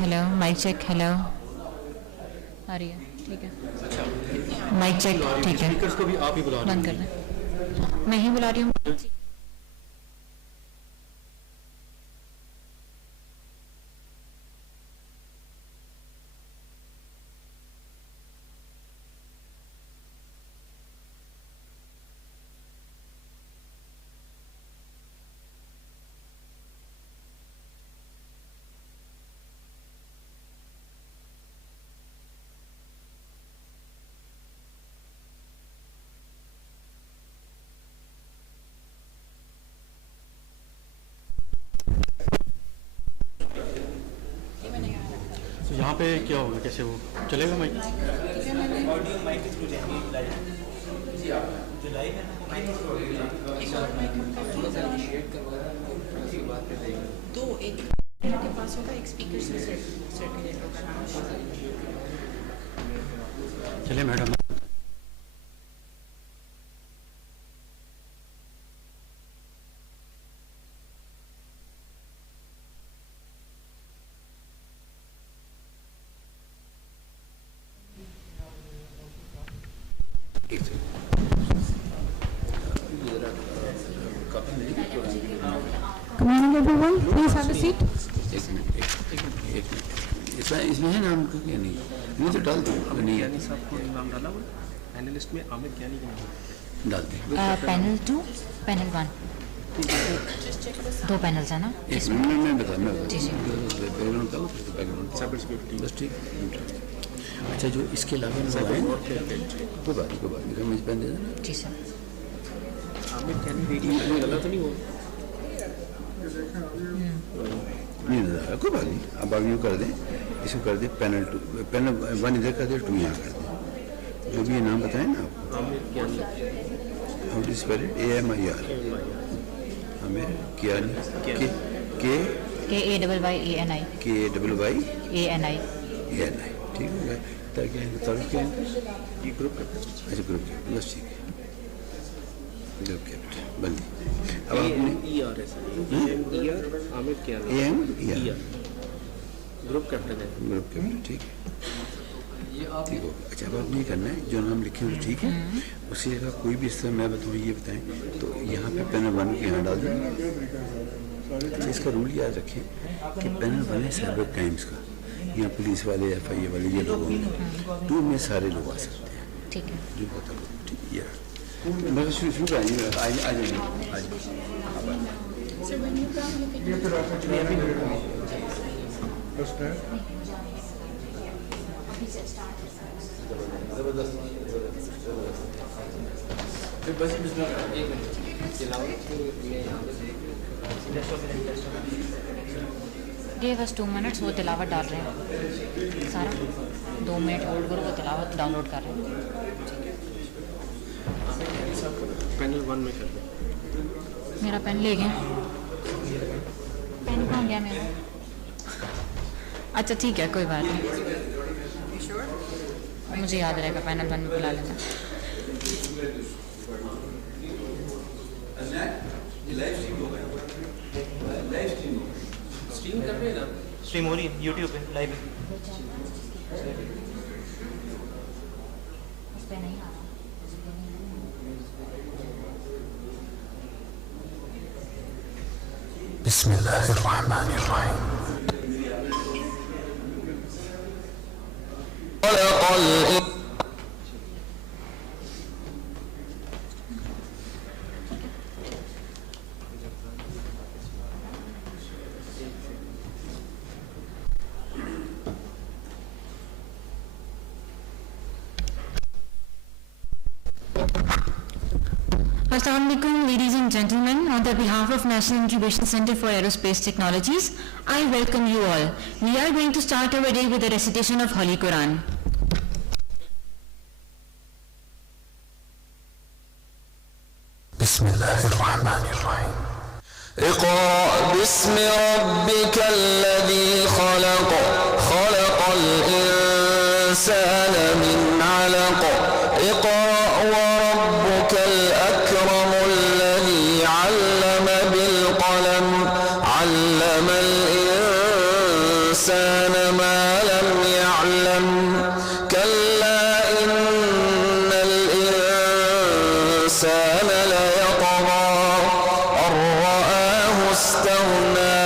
Hello mike check. Hello आ रही है? ठीक है। अच्छा माइक चेक। ठीक है, स्पीकर्स को भी आप ही बुला रहे बंद कर दें। मैं ही बुला रही हूँ। तो यहाँ पे क्या होगा, कैसे वो चलेगा माइक? ऑडियो माइक के थ्रू जाएंगे लाइव। जो लाइव है ना वो माइक के थ्रू एक और माइक हम शेयर करवा रहे हैं। दो, एक के पास होगा, एक स्पीकर से सर्कुलेट होगा। चलिए madam. Good morning everyone, please have a seat. इसमें है नाम का क्या नहीं? नहीं तो डाल दो। नहीं ज्ञानी साहब को नाम डाला हुआ पैनलिस्ट में आमिर ज्ञानी का नाम डाल दे। पैनल 2, पैनल 1, दो पैनल्स है ना? एक मिनट में बता, मैं जी जी। बैकग्राउंड का फिर तो बैकग्राउंड साइबर सिक्योरिटी। बस ठीक। अच्छा, जो इसके अलावा लोग आए कोई बात नहीं, मैं पेन दे देना। जी सर। आमिर ज्ञानी रेडियो गलत नहीं हो? नहीं नजर आ रहा, कोई बात नहीं। अब आप यूँ कर दें, इसको कर दें पैनल 2, पैनल 1 इधर कर दें, 2 यहाँ कर दें। जो भी ये नाम बताएं ना आपको, Amir Gyani how to spell it? AMIR, Amir Gyani, KAYYANI KAYYANI, ANI। ठीक हो गया? ताकि तारीफ क्या है? ये ग्रुप का अच्छा, ग्रुप के बस ठीक है, ग्रुप के बंदी। अब आपने ER आमिर ज्ञानी AMER ग्रुप कैप्टन है। ग्रुप के ठीक है, ठीक हो गया। अच्छा, अब आपने ये करना है, जो नाम लिखे हुए ठीक है, उसी जगह कोई भी इस तरह मैं बताऊँ ये बताएं तो यहाँ पे पैनल 1 के यहाँ डाल दें। अच्छा, इसका रूल याद रखें कि पैनल 1 है साइबर क्राइम्स का, यहाँ पुलिस वाले, FIA वाले ये लोग होंगे। 2 में सारे लोग आ सकते हैं। ठीक है। जो पता हो, ठीक है। मैं शुरू कर आइए, आ जाइए। So when you come, you can ये बस 2 मिनट्स वो तिलावत डाल रहे हैं सारा। 2 मिनट होल्ड करो, वो तिलावत डाउनलोड कर रहे हैं। पैनल 1 में कर दो। मेरा पेन ले गए। पेन कहाँ गया मेरा? अच्छा ठीक है, कोई बात नहीं, मुझे याद रहेगा। पैनल 1 में बुला लेना। स्ट्रीम हो रही है यूट्यूब पे लाइव। उस पे नहीं आ रहा। बिस्मिल्लाहिर्रहमानिर्रहीम। Assalamualaikum, ladies and gentlemen. On the behalf of National Incubation Center for Aerospace Technologies, I welcome you all. We are going to start our day with a recitation of Holy Quran. बिस्मिल्लाहिर्रहमानिर्रहीम। इक़रा बिस्मि रब्बिकल लज़ी खलक़, खलक़ल इंसान मिन अलक़, इक़रा व रब्बुकल अकरम लज़ी Allam bill क़लम, अल्लमल इंसान الإنسان ليطغى أن رآه استغنى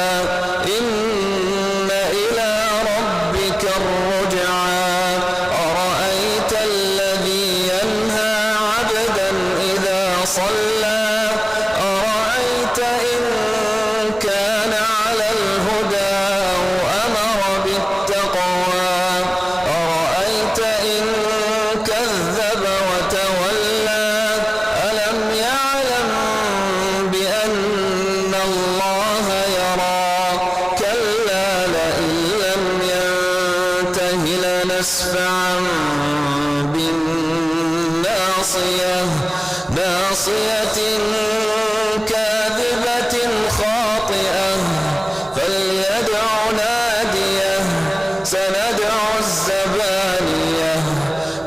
إن إلى ربك الرجعى أرأيت الذي ينهى عبدا إذا صلى أرأيت إن كان على الهدى أو أمر بالتقوى أرأيت إن كذب وتولى ألم يعلم بأن الله يرى كلا لئن لم ينته لنسفعا بالناصية ناصية كاذبة خاطئة فليدع ناديه سندع الزبانية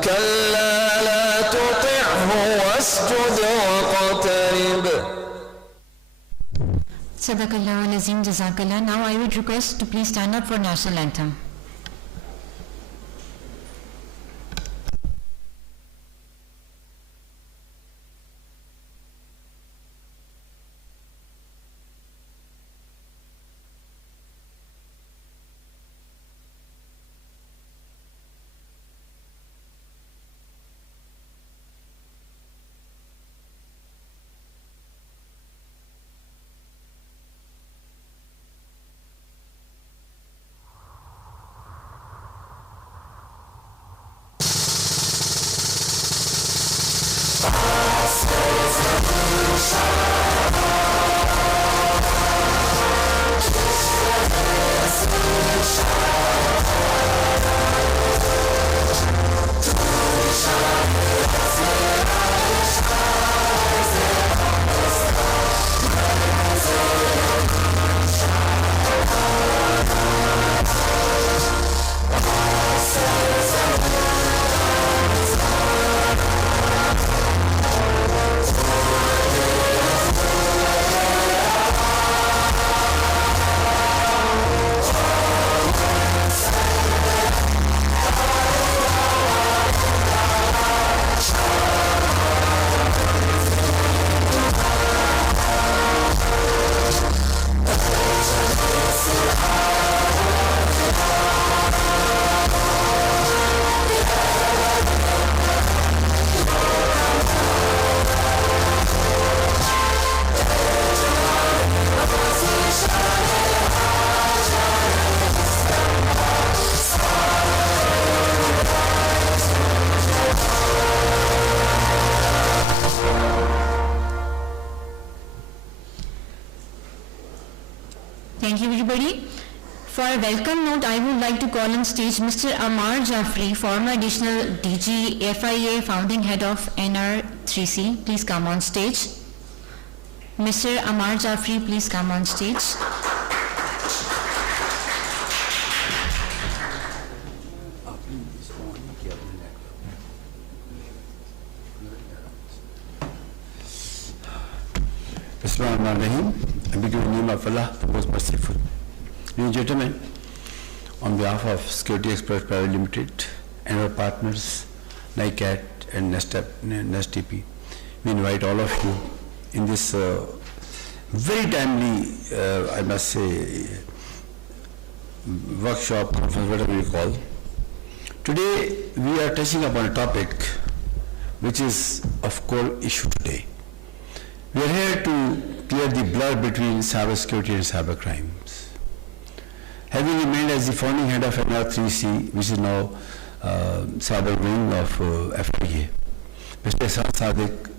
كلا لا تطعه واسجد واقترب. Sadaqallah al-Azim, Jazakallah. Now I would request to please stand up for national anthem. Thank you, everybody. For a welcome note, I would like to call on stage Mr. Amar Jafri, former additional DG FIA, founding head of NR3C. Please come on stage. Mr. Amar Jafri, please come on stage. Bismillahirrahmanirrahim. I begin in the name of Allah, the most merciful. Ladies and gentlemen, on behalf of Security Express Private Limited and our partners, NICAT and NESTP, we invite all of you in this very timely, I must say, workshop, conference, whatever you call. Today, we are touching upon a topic which is of core issue today. We are here to clear the blur between cybersecurity and cybercrimes. Having remained as the founding head of NR3C, which is now cyber wing of FIA, Mr. Ehsan Sadiq,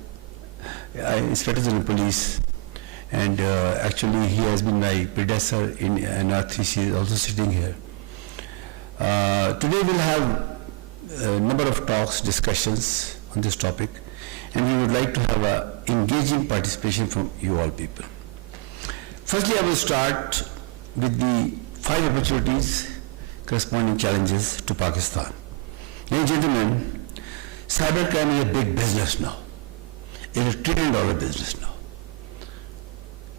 Inspector General Police, and actually he has been my predecessor in NR3C, also sitting here. Today we'll have a number of talks, discussions on this topic, and we would like to have an engaging participation from you all people. Firstly, I will start with the 5 opportunities, corresponding challenges to Pakistan. Ladies and gentlemen, cybercrime is a big business now. It's a $1 trillion business now.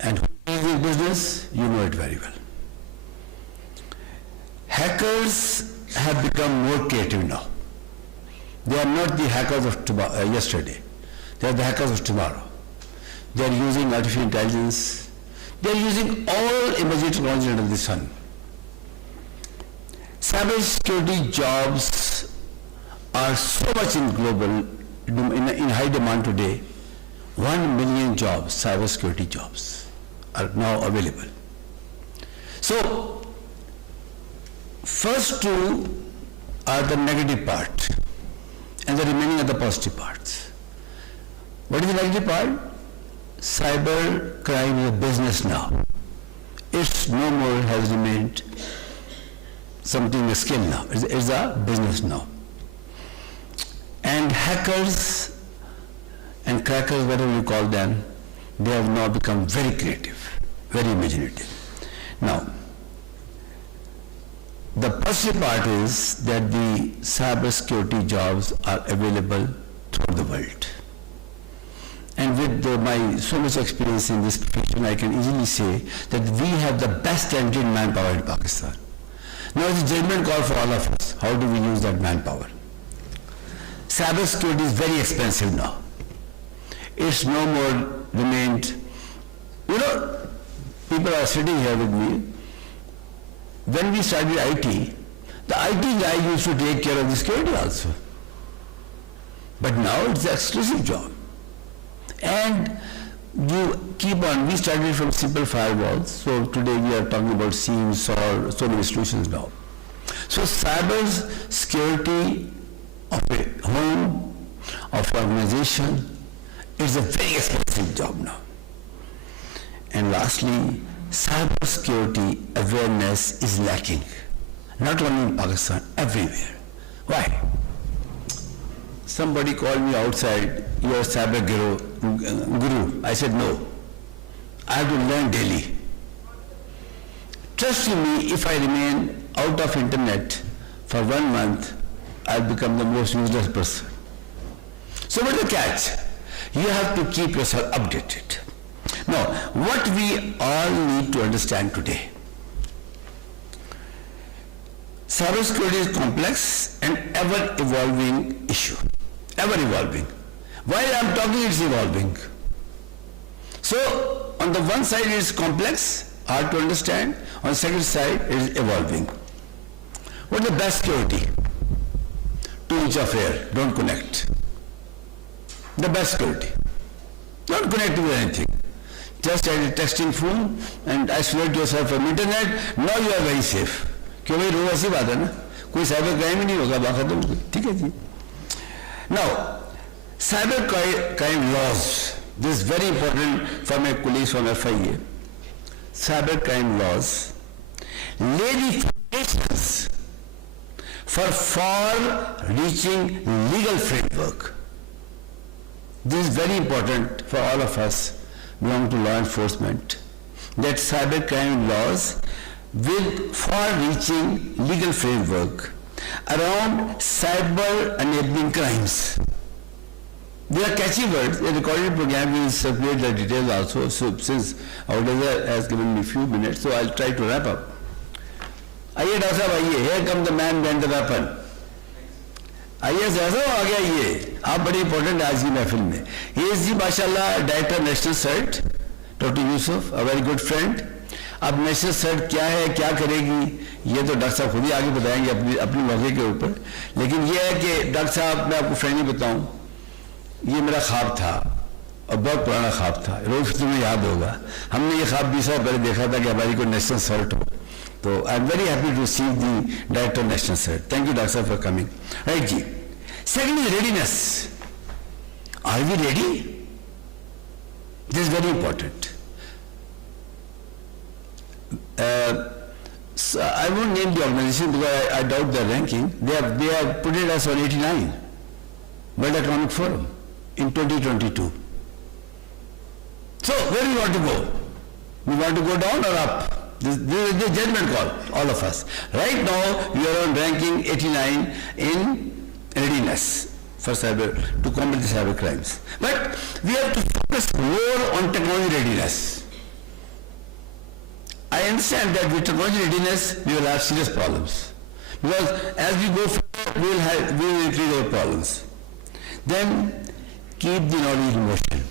And who is in business? You know it very well. Hackers have become more creative now. They are not the hackers of yesterday. They are the hackers of tomorrow. They are using artificial intelligence. They are using all emerging technology under the sun. Cybersecurity jobs are so much in global, in high demand today. 1 million jobs, cybersecurity jobs, are now available. So, first two are the negative part, and the remaining are the positive parts. What is the negative part? Cyber crime is a business now. It's no more has remained something a skill now. It's a business now. And hackers and crackers, whatever you call them, they have now become very creative, very imaginative. Now, the positive part is that the cybersecurity jobs are available throughout the world. And with my so much experience in this profession, I can easily say that we have the best talented manpower in Pakistan. Now it's a judgment call for all of us. How do we use that manpower? Cybersecurity is very expensive now. It's no more remained, people are sitting here with me. When we started IT, the IT guy used to take care of the security also. But now it's an exclusive job. And you keep on, we started from simple firewalls, so today we are talking about SIEMs or so many solutions now. So cyber security of a home, of an organization, is a very expensive job now. And lastly, cyber security awareness is lacking, not only in Pakistan, everywhere. Why? Somebody called me outside, you are a cyber guru. I said, no, I have to learn daily. Trust me, if I remain out of internet for 1 month, I'll become the most useless person. So what is the catch? You have to keep yourself updated. Now, what we all need to understand today, cybersecurity is complex and ever-evolving issue. Ever-evolving. While I'm talking, it's evolving. So, on the one side it's complex, hard to understand. On the second side, it is evolving. What is the best security? 2 inches of air, don't connect. The best security. Don't connect with anything. Just add a texting phone and isolate yourself from internet. Now you are very safe. क्यों भाई रोज ऐसी बात है ना, कोई cyber crime ही नहीं होगा, बाखदम, ठीक है जी. Now, cyber crime laws. This is very important for my colleagues from FIA. Cyber crime laws lay the foundations for far-reaching legal framework. This is very important for all of us belong to law enforcement, that cyber crime laws with far-reaching legal framework around cyber-enabling crimes. They are catchy words. A recorded program will circulate the details also. So since our auditor has given me a few minutes, so I'll try to wrap up. आइए doctor साहब आइए, here comes the man behind the weapon. आइए ऐसा आ गया ये, आप बड़ी important आज की महफिल में. ये जी माशाल्लाह director national CERT, doctor Yusuf, a very good friend. अब नेशनल सर्ट क्या है, क्या करेगी, ये तो डॉक्टर साहब खुद ही आगे बताएंगे अपनी मौके के ऊपर. लेकिन ये है कि डॉक्टर साहब, मैं आपको फ्रेंडली बताऊं, ये मेरा ख्वाब था और बहुत पुराना ख्वाब था. रोज तुम्हें याद होगा, हमने ये ख्वाब 20 साल पहले देखा था कि हमारी कोई नेशनल सर्ट हो. तो I am very happy to see the director national CERT. Thank you doctor साहब फॉर कमिंग. राइट जी. Second is readiness. Are we ready? This is very important. So I won't name the organization because I doubt their ranking. They have put it as on 89 World Economic Forum in 2022. So where do we want to go? We want to go down or up? This is the judgment call, all of us. Right now we are on ranking 89 in readiness for cyber, to combat the cyber crimes. But we have to focus more on technology readiness. I understand that with technology readiness we will have serious problems, because as we go forward we will increase our problems. Then keep the knowledge in motion.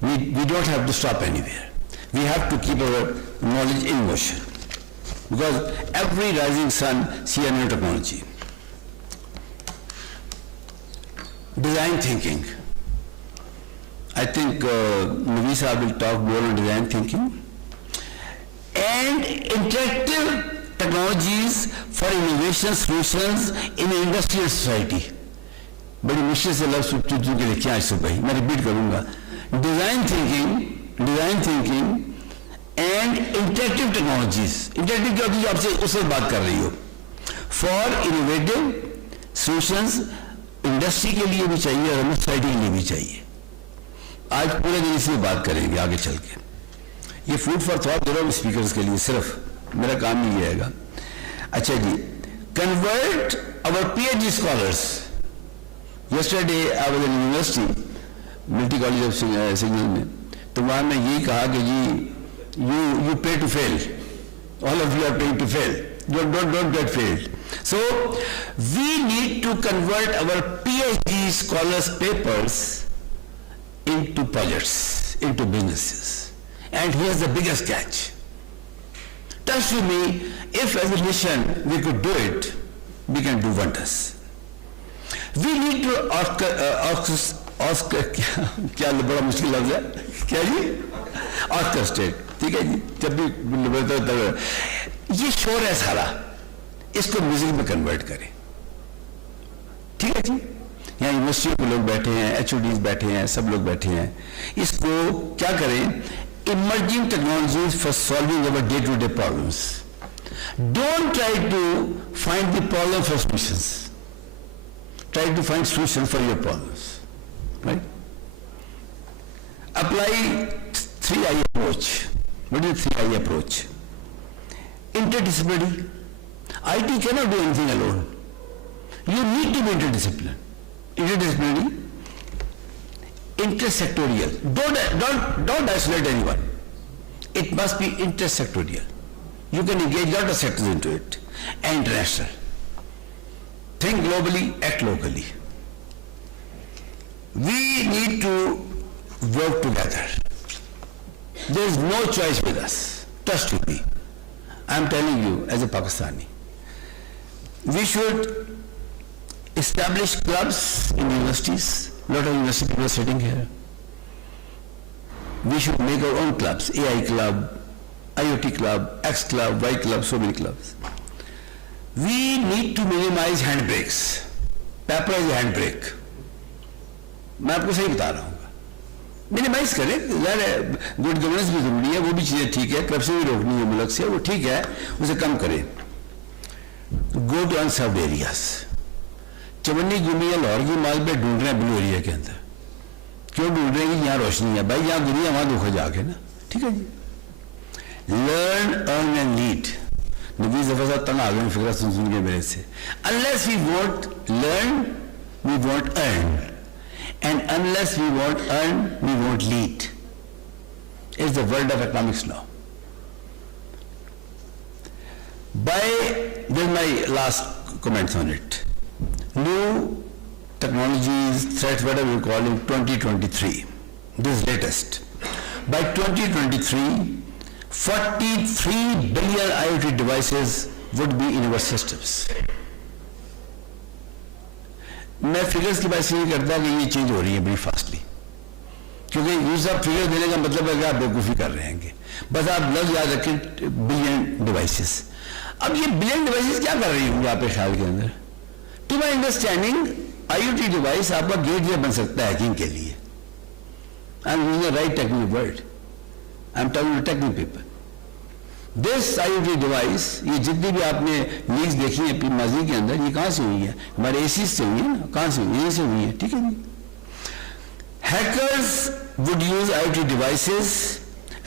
We don't have to stop anywhere. We have to keep our knowledge in motion. Because every rising sun sees a new technology. Design thinking. I think Navisa will talk more on design thinking. And interactive technologies for innovation solutions in the industrial society. बड़ी मुश्किल से लफ्ज़ चुन के लिखे आज सुबह मैं रिपीट करूँगा. Design thinking and interactive technologies. Interactive क्या होती है जो आपसे उस वक्त बात कर रही हो. For innovative solutions इंडस्ट्री के लिए भी चाहिए और हमें सोसाइटी के लिए भी चाहिए. आज पूरे दिन इसी बात करेंगे आगे चल के. ये फूड फॉर थॉट दे रहा हूँ स्पीकर्स के लिए, सिर्फ मेरा काम नहीं रहेगा. अच्छा जी, convert our PhD scholars. Yesterday I was in university military college of signal में, तो वहाँ मैं यही कहा कि जी you pay to fail, all of you are paying to fail, don't get failed. So we need to convert our PhD scholars papers into projects, into businesses. And here's the biggest catch. Trust to me, if as a nation we could do it, we can do wonders. We need to क्या बड़ा मुश्किल लफ्ज़ है, क्या जी, orchestrate, ठीक है जी, जब भी ये शोर है सारा, इसको म्यूजिक में कन्वर्ट करें. ठीक है जी, यहाँ यूनिवर्सिटी के लोग बैठे हैं, HODs बैठे हैं, सब लोग बैठे हैं, इसको क्या करें, emerging technologies for solving our day-to-day problems. Don't try to find the problem for solutions. Try to find solutions for your problems, right? Apply 3I approach. What is the 3I approach? Interdisciplinary. IT cannot do anything alone. You need to be interdisciplinary, intersectorial. Don't isolate anyone. It must be intersectorial. You can engage lot of sectors into it. And international. Think globally, act locally. We need to work together. There is no choice with us. Trust me. I am telling you as a Pakistani. We should establish clubs in universities. A lot of university people are sitting here. We should make our own clubs. AI club, IoT club, X club, Y club, so many clubs. We need to minimize handbrakes. PAPRA is a handbrake. मैं आपको सही बता रहा हूँ. Minimise करें, good governance भी जरूरी है, वो भी चीज़ें ठीक है, करप्शन भी रोकनी है मुल्क से, वो ठीक है, उसे कम करें. Go to unserved areas. चवन्नी गुमी या लाहौर की माल पे ढूंढ रहे हैं ब्लू एरिया के अंदर. क्यों ढूंढ रहे हैं कि यहाँ रोशनी है? भाई यहाँ दुनिया, वहाँ धोखा जाके ना. ठीक है जी. Learn, earn and lead. Nabi Zafar साहब तंग आ गए फिक्र सुन के मेरे से. Unless we won't learn, we won't earn. And unless we won't earn, we won't lead. It's the world of economics now. This is my last comments on it. New technologies, threats, whatever you call it, 2023. This is latest. By 2023, 43 billion IoT devices would be in our systems. मैं figures की बात इसलिए करता कि ये change हो रही है बड़ी फास्टली, क्योंकि यूज आप फिगर देने का मतलब है कि आप बेवकूफ़ी कर रहे हैं. बस आप लफ्ज़ याद रखें, बिलियन डिवाइसेस. अब ये बिलियन डिवाइसेस क्या कर रही होंगी आपके ख्याल के अंदर? To my understanding IoT device आपका गेट बन सकता है हैकिंग के लिए. I am using the right technical word. I am talking to technical people. This IoT device, ये जितनी भी आपने लीक्स देखी है अपनी माजी के अंदर, ये कहाँ से हुई है? हमारे एसीज से हुई है ना. कहाँ से हुई? यहीं से हुई है. ठीक है जी. Hackers would use IoT devices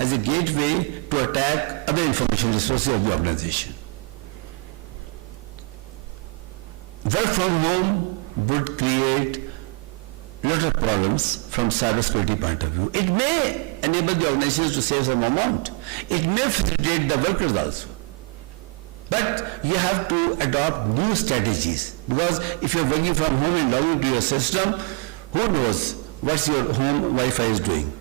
as a gateway to attack other information resources of the organisation. Work from home would create lot of problems from cybersecurity point of view. It may enable the organizations to save some amount. It may facilitate the workers also. But you have to adopt new strategies, because if you're working from home and logging to your system, Who knows what your home Wi-Fi is doing?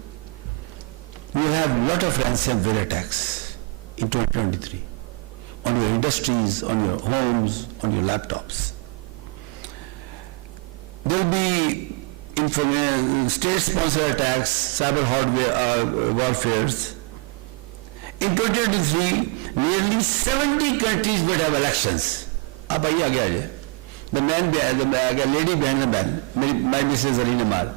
You have lot of ransomware attacks in 2023 on your industries, on your homes, on your laptops. There will be state-sponsored attacks, cyber hardware warfares. In 2023, nearly 70 countries would have elections. Ab आइए आगे आ जाए. The lady behind the man, my Mrs. Zareen Amar.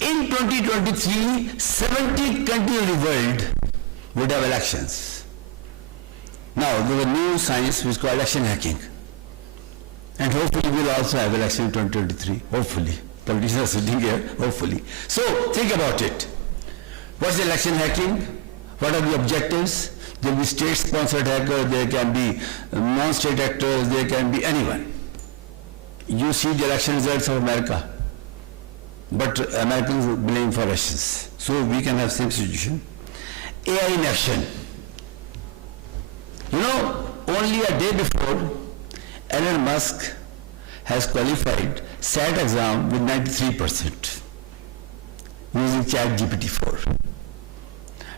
In 2023, 70 countries of the world would have elections. Now, there is a new science which is called election hacking. And hopefully we'll also have election in 2023, hopefully. Politicians are sitting here, hopefully. So, think about it. What's the election hacking? What are the objectives? There will be state-sponsored hackers, there can be non-state actors, there can be anyone. You see the election results of America, but Americans blame for Russians. So we can have same situation. AI in action. You know, only a day before, Elon Musk has qualified SAT exam with 93% using ChatGPT-4.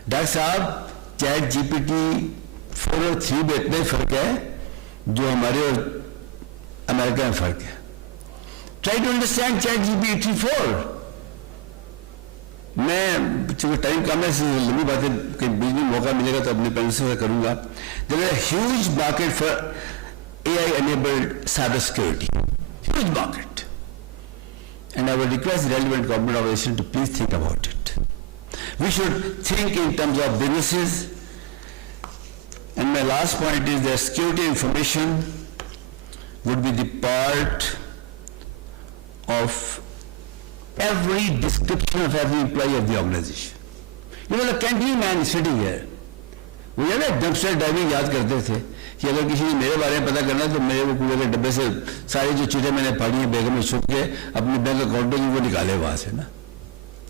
Dr. Saab, ChatGPT-4 और 3 में इतना ही फर्क है जो हमारे और America में फर्क है. Try to understand ChatGPT-4. मैं चूँकि टाइम कम है इसलिए लंबी बातें कहीं बीच में मौका मिलेगा तो अपने पैनल से करूँगा. There is a huge market for AI-enabled cybersecurity. Huge market. And I would request the relevant government organization to please think about it. We should think in terms of businesses. And my last point is that security information would be the part of every description of every employee of the organization. You know, the canteen man is sitting here. वो यार dumpster driving याद करते थे कि अगर किसी ने मेरे बारे में पता करना तो मेरे को कूड़े के डब्बे से सारी जो चीज़ें मैंने फाड़ी हैं बैग में छुप के अपने बैंक अकाउंट में वो निकाले वहाँ से ना.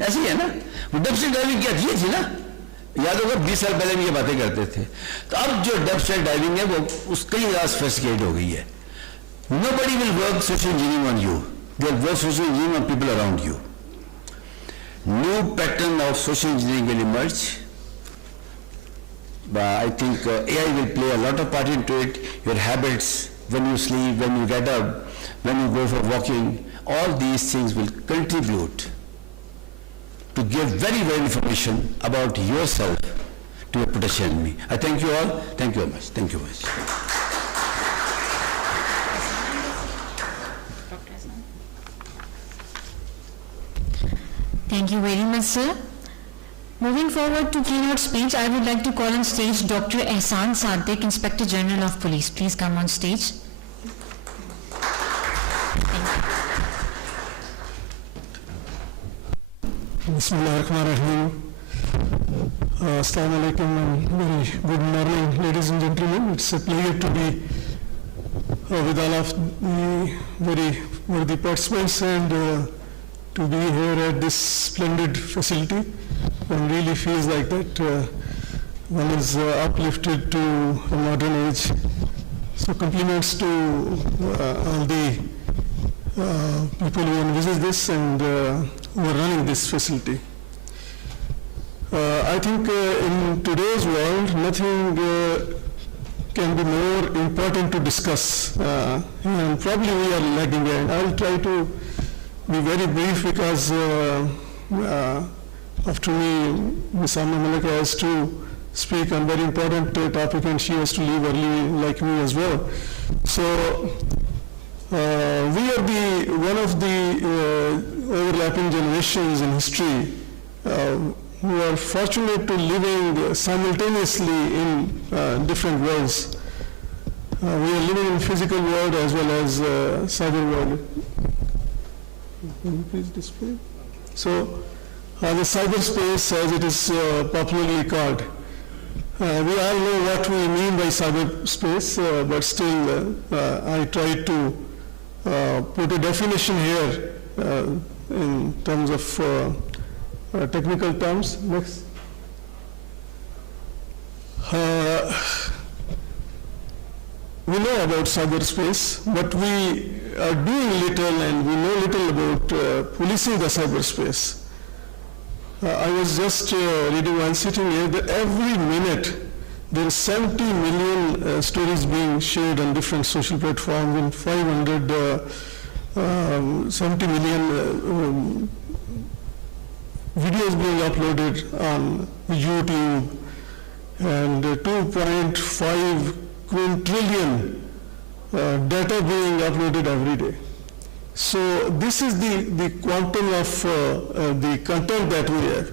ऐसी है ना. वो डंपस्टर ड्राइविंग क्या थी ना. याद होगा 20 साल पहले भी ये बातें करते थे. तो अब जो डंपस्टर ड्राइविंग है वो उसका ही ज़्यादा सोफिस्टिकेटेड हो गई है. Nobody will work social engineering on you. They will work social engineering on people around you. New pattern of social engineering will emerge. But I think AI will play a lot of part into it. Your habits, when you sleep, when you get up, when you go for walking, all these things will contribute to give very, very information about yourself to your potential enemy. I thank you all. Thank you very much. Thank you very much. Thank you very much, sir. Moving forward to keynote speech, I would like to call on stage Dr. Ehsan Saddiq, Inspector General of Police. Please come on stage. Bismillahirrahmanirrahim. Assalamu alaikum and very good morning, ladies and gentlemen. It's a pleasure to be with all of the very worthy participants and to be here at this splendid facility. One really feels like that one is uplifted to a modern age. So compliments to all the people who envisage this and who are running this facility. I think in today's world, nothing can be more important to discuss. And probably we are lagging behind. I'll try to be very brief because after me, Ms. Amma Malika has to speak on a very important topic and she has to leave early like me as well. So we are one of the overlapping generations in history who are fortunate to living simultaneously in different worlds. We are living in physical world as well as cyber world. Can you please display? So the cyberspace, as it is popularly called, we all know what we mean by cyberspace, but still I try to put a definition here in terms of technical terms. Next. We know about cyberspace, but we are doing little and we know little about policing the cyberspace. I was just reading while sitting here that every minute there are 70 million stories being shared on different social platforms and 70 million videos being uploaded on YouTube, and 2.5 quintillion data being uploaded every day. So this is the quantum of the content that we have.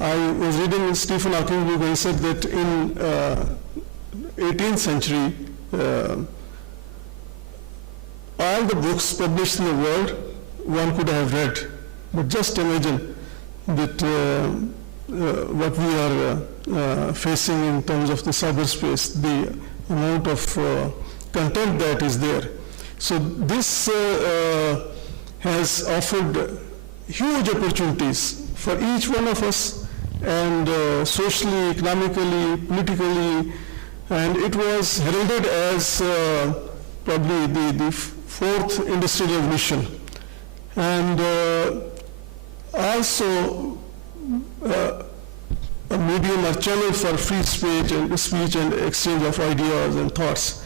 I was reading Stephen Hawking book and he said that in 18th century, all the books published in the world one could have read. But just imagine that what we are facing in terms of the cyberspace, the amount of content that is there. So this has offered huge opportunities for each one of us, and socially, economically, politically, and it was heralded as probably the fourth industrial revolution. And also a medium or channel for free speech and exchange of ideas and thoughts.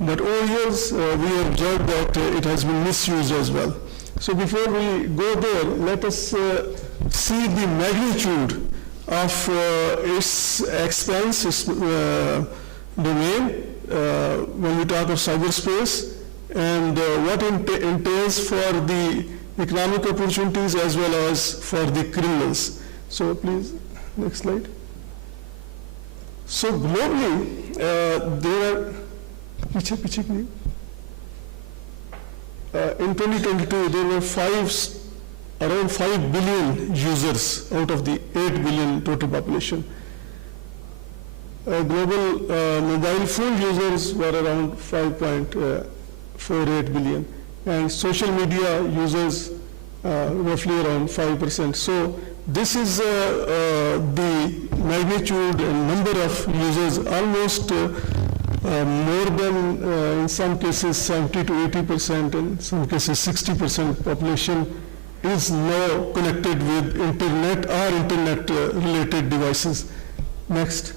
But over years, we observed that it has been misused as well. So before we go there, let us see the magnitude of its expense, its domain, when we talk of cyberspace, and what it entails for the economic opportunities as well as for the criminals. So please, next slide. So globally, there are, in 2022, there were around 5 billion users out of the 8 billion total population. Global mobile phone users were around 5.48 billion, and social media users roughly around 5%. So this is the magnitude and number of users, almost more than in some cases 70 to 80%, in some cases 60% population is now connected with internet or internet related devices. Next.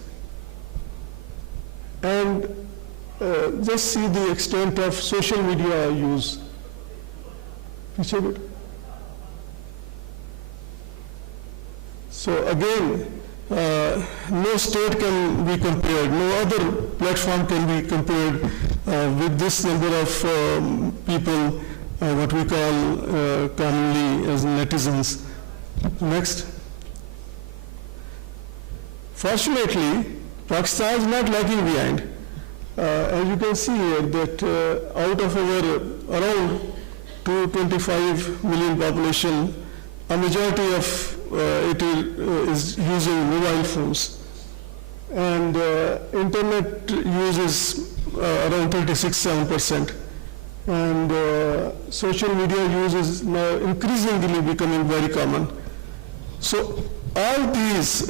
And just see the extent of social media use. So again, no state can be compared, no other platform can be compared with this number of people, what we call commonly as netizens. Next. Fortunately, Pakistan is not lagging behind. As you can see here, that out of our around 225 million population, a majority of it is using mobile phones, and internet uses around 36.7%, and social media use is now increasingly becoming very common. So all these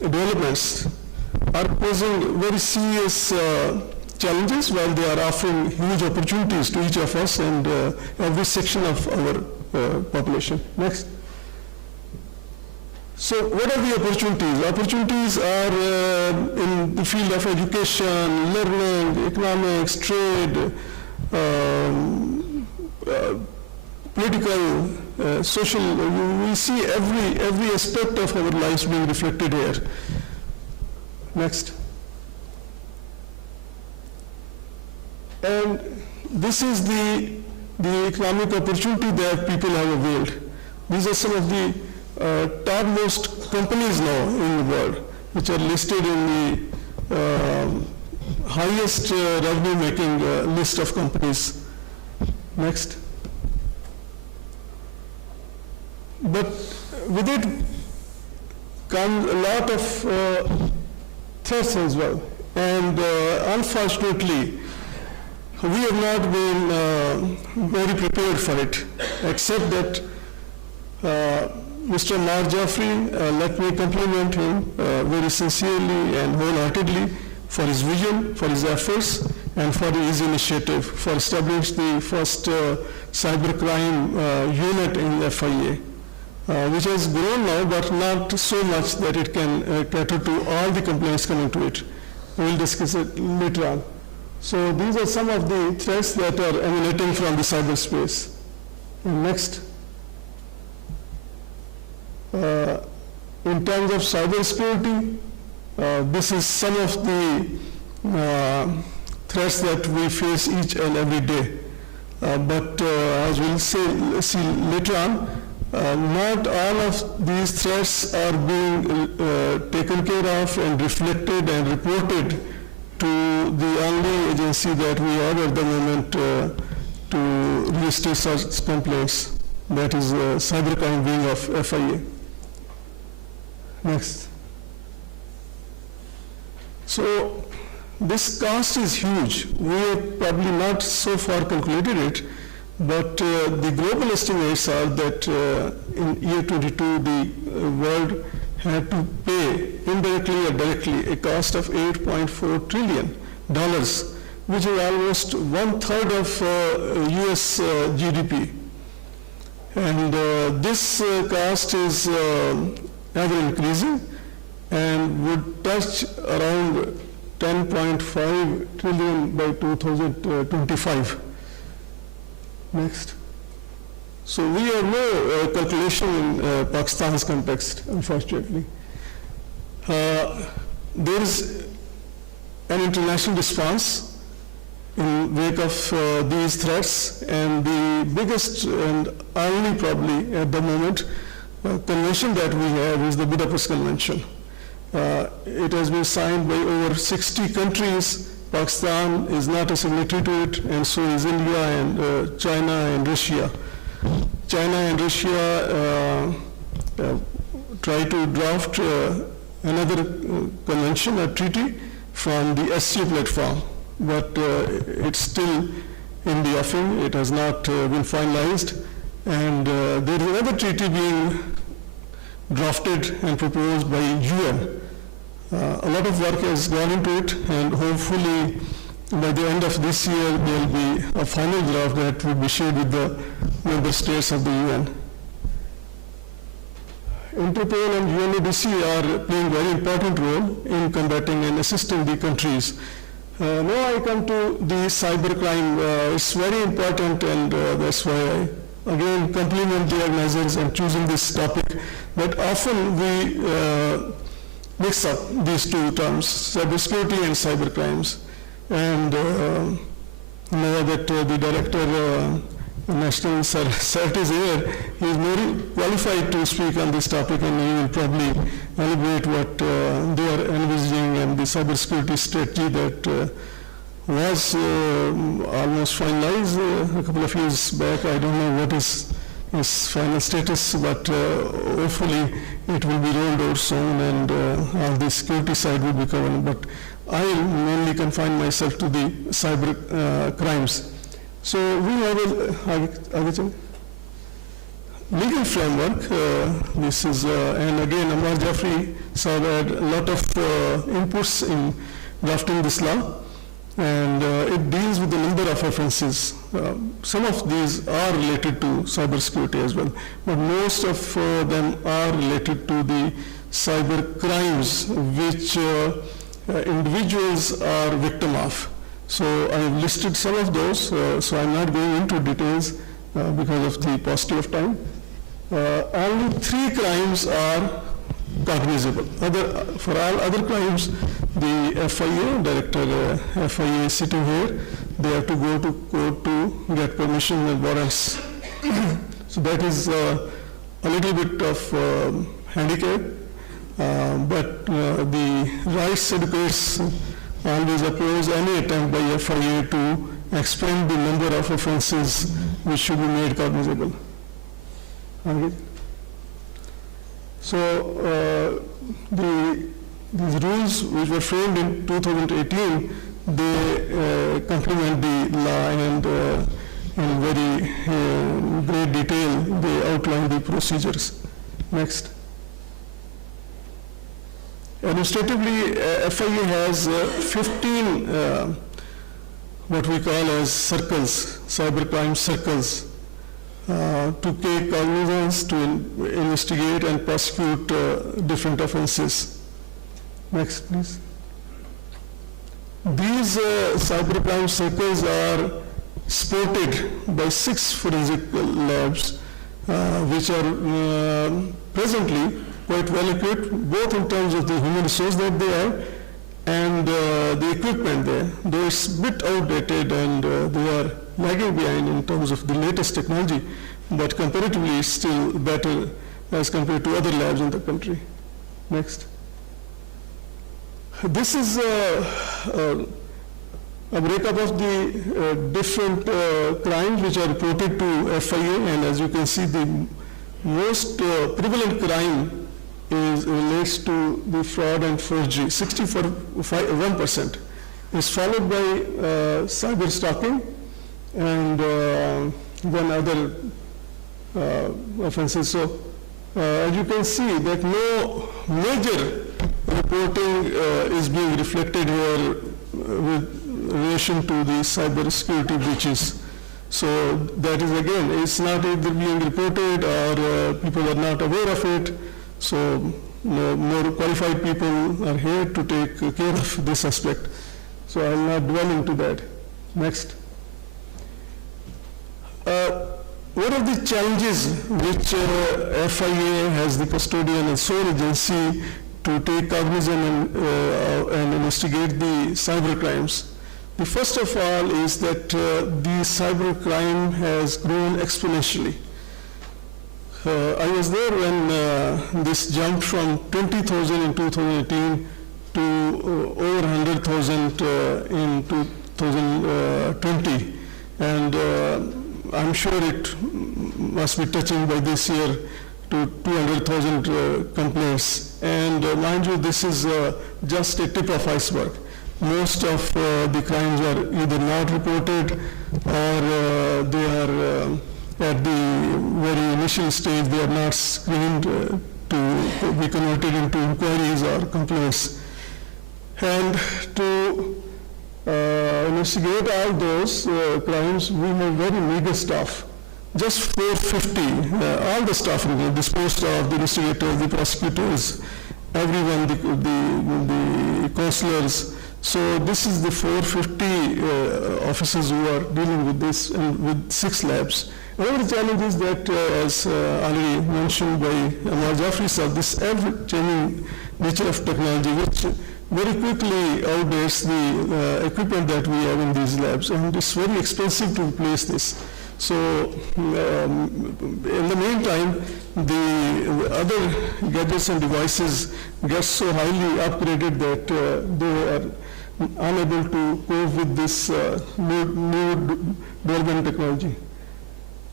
developments are posing very serious challenges, while they are offering huge opportunities to each of us and every section of our population. Next. So what are the opportunities? Opportunities are in the field of education, learning, economics, trade, political, social. We see every aspect of our lives being reflected here. Next. And this is the economic opportunity that people have availed. These are some of the topmost companies now in the world, which are listed in the highest revenue-making list of companies. Next. But with it comes a lot of threats as well, and unfortunately, we have not been very prepared for it, except that Mr. Ammar Jafri, let me compliment him very sincerely and wholeheartedly for his vision, for his efforts, and for the EASY initiative for establishing the first cybercrime unit in FIA, which has grown now, but not so much that it can cater to all the complaints coming to it. We will discuss it later on. So these are some of the threats that are emanating from the cyberspace. Next. In terms of cybersecurity, this is some of the threats that we face each and every day. But as we'll see later on, not all of these threats are being taken care of and reflected and reported to the only agency that we have at the moment to register such complaints, that is cybercrime wing of FIA. Next. So this cost is huge. We have probably not so far calculated it, but the global estimates are that in year 22 the world had to pay indirectly or directly a cost of $8.4 trillion, which is almost 1/3 of US GDP. And this cost is ever increasing and would touch around 10.5 trillion by 2025. Next. So we have no calculation in Pakistan's context, unfortunately. There is an international response in wake of these threats, and the biggest and only probably at the moment convention that we have is the Budapest Convention. It has been signed by over 60 countries. Pakistan is not a signatory to it, and so is India and China and Russia. China and Russia try to draft another convention, a treaty, from the SCO platform, but it's still in the offing. It has not been finalized, and there is another treaty being drafted and proposed by UN. A lot of work has gone into it, and hopefully by the end of this year there will be a final draft that will be shared with the member states of the UN. Interpol and UNODC are playing a very important role in combating and assisting the countries. Now I come to the cybercrime. It's very important, and that's why I again compliment the organizers on choosing this topic. But often we mix up these two terms, cybersecurity and cybercrimes. And now that the director, National CERT is here, he is more qualified to speak on this topic, and he will probably elaborate what they are envisaging and the cybersecurity strategy that was almost finalized a couple of years back. I don't know what is its final status, but hopefully it will be rolled out soon, and on the security side will be covered. But I mainly confine myself to the cyber crimes. So we have a legal framework. This is, and again, Ammar Jafri sir had a lot of inputs in drafting this law, and it deals with a number of offenses. Some of these are related to cybersecurity as well, but most of them are related to the cyber crimes which individuals are victim of. So I have listed some of those, so I'm not going into details because of the paucity of time. Only 3 crimes are cognizable. For all other crimes, the FIA, Director FIA sitting here, they have to go to court to get permission and warrants. So that is a little bit of handicap, but the rights advocates always oppose any attempt by FIA to expand the number of offenses which should be made cognizable. Okay. So these rules which were framed in 2018, they complement the law, and in very great detail they outline the procedures. Next. Administratively, FIA has 15 what we call as circles, cybercrime circles, to take cognizance, to investigate and prosecute different offenses. Next, please. These cybercrime circles are supported by 6 forensic labs, which are presently quite well equipped, both in terms of the human resource that they are and the equipment there. Though it's a bit outdated and they are lagging behind in terms of the latest technology, but comparatively it's still better as compared to other labs in the country. Next. This is a breakup of the different crimes which are reported to FIA, and as you can see, the most prevalent crime relates to the fraud and forgery, 61%. It's followed by cyber stalking and one other offenses. So as you can see that no major reporting is being reflected here with relation to the cyber security breaches. So that is again, it's not either being reported or people are not aware of it. So more qualified people are here to take care of this aspect. So I will not dwell into that. Next. What are the challenges which FIA has the custodian and sole agency to take cognizance and investigate the cyber crimes? The first of all is that the cyber crime has grown exponentially. I was there when this jumped from 20,000 in 2018 to over 100,000 in 2020, and I'm sure it must be touching by this year to 200,000 complaints. And mind you, this is just a tip of iceberg. Most of the crimes are either not reported or they are at the very initial stage, they are not screened to be converted into inquiries or complaints. And to investigate all those crimes, we have very meager staff. Just 450, all the staff disposed of, the investigators, the prosecutors, everyone, the counselors. So this is the 450 officers who are dealing with this and with 6 labs. Another challenge is that, as already mentioned by Amar Jafri sir, this ever-changing nature of technology, which very quickly outdates the equipment that we have in these labs, and it's very expensive to replace this. So in the meantime, the other gadgets and devices get so highly upgraded that they are unable to cope with this new development technology.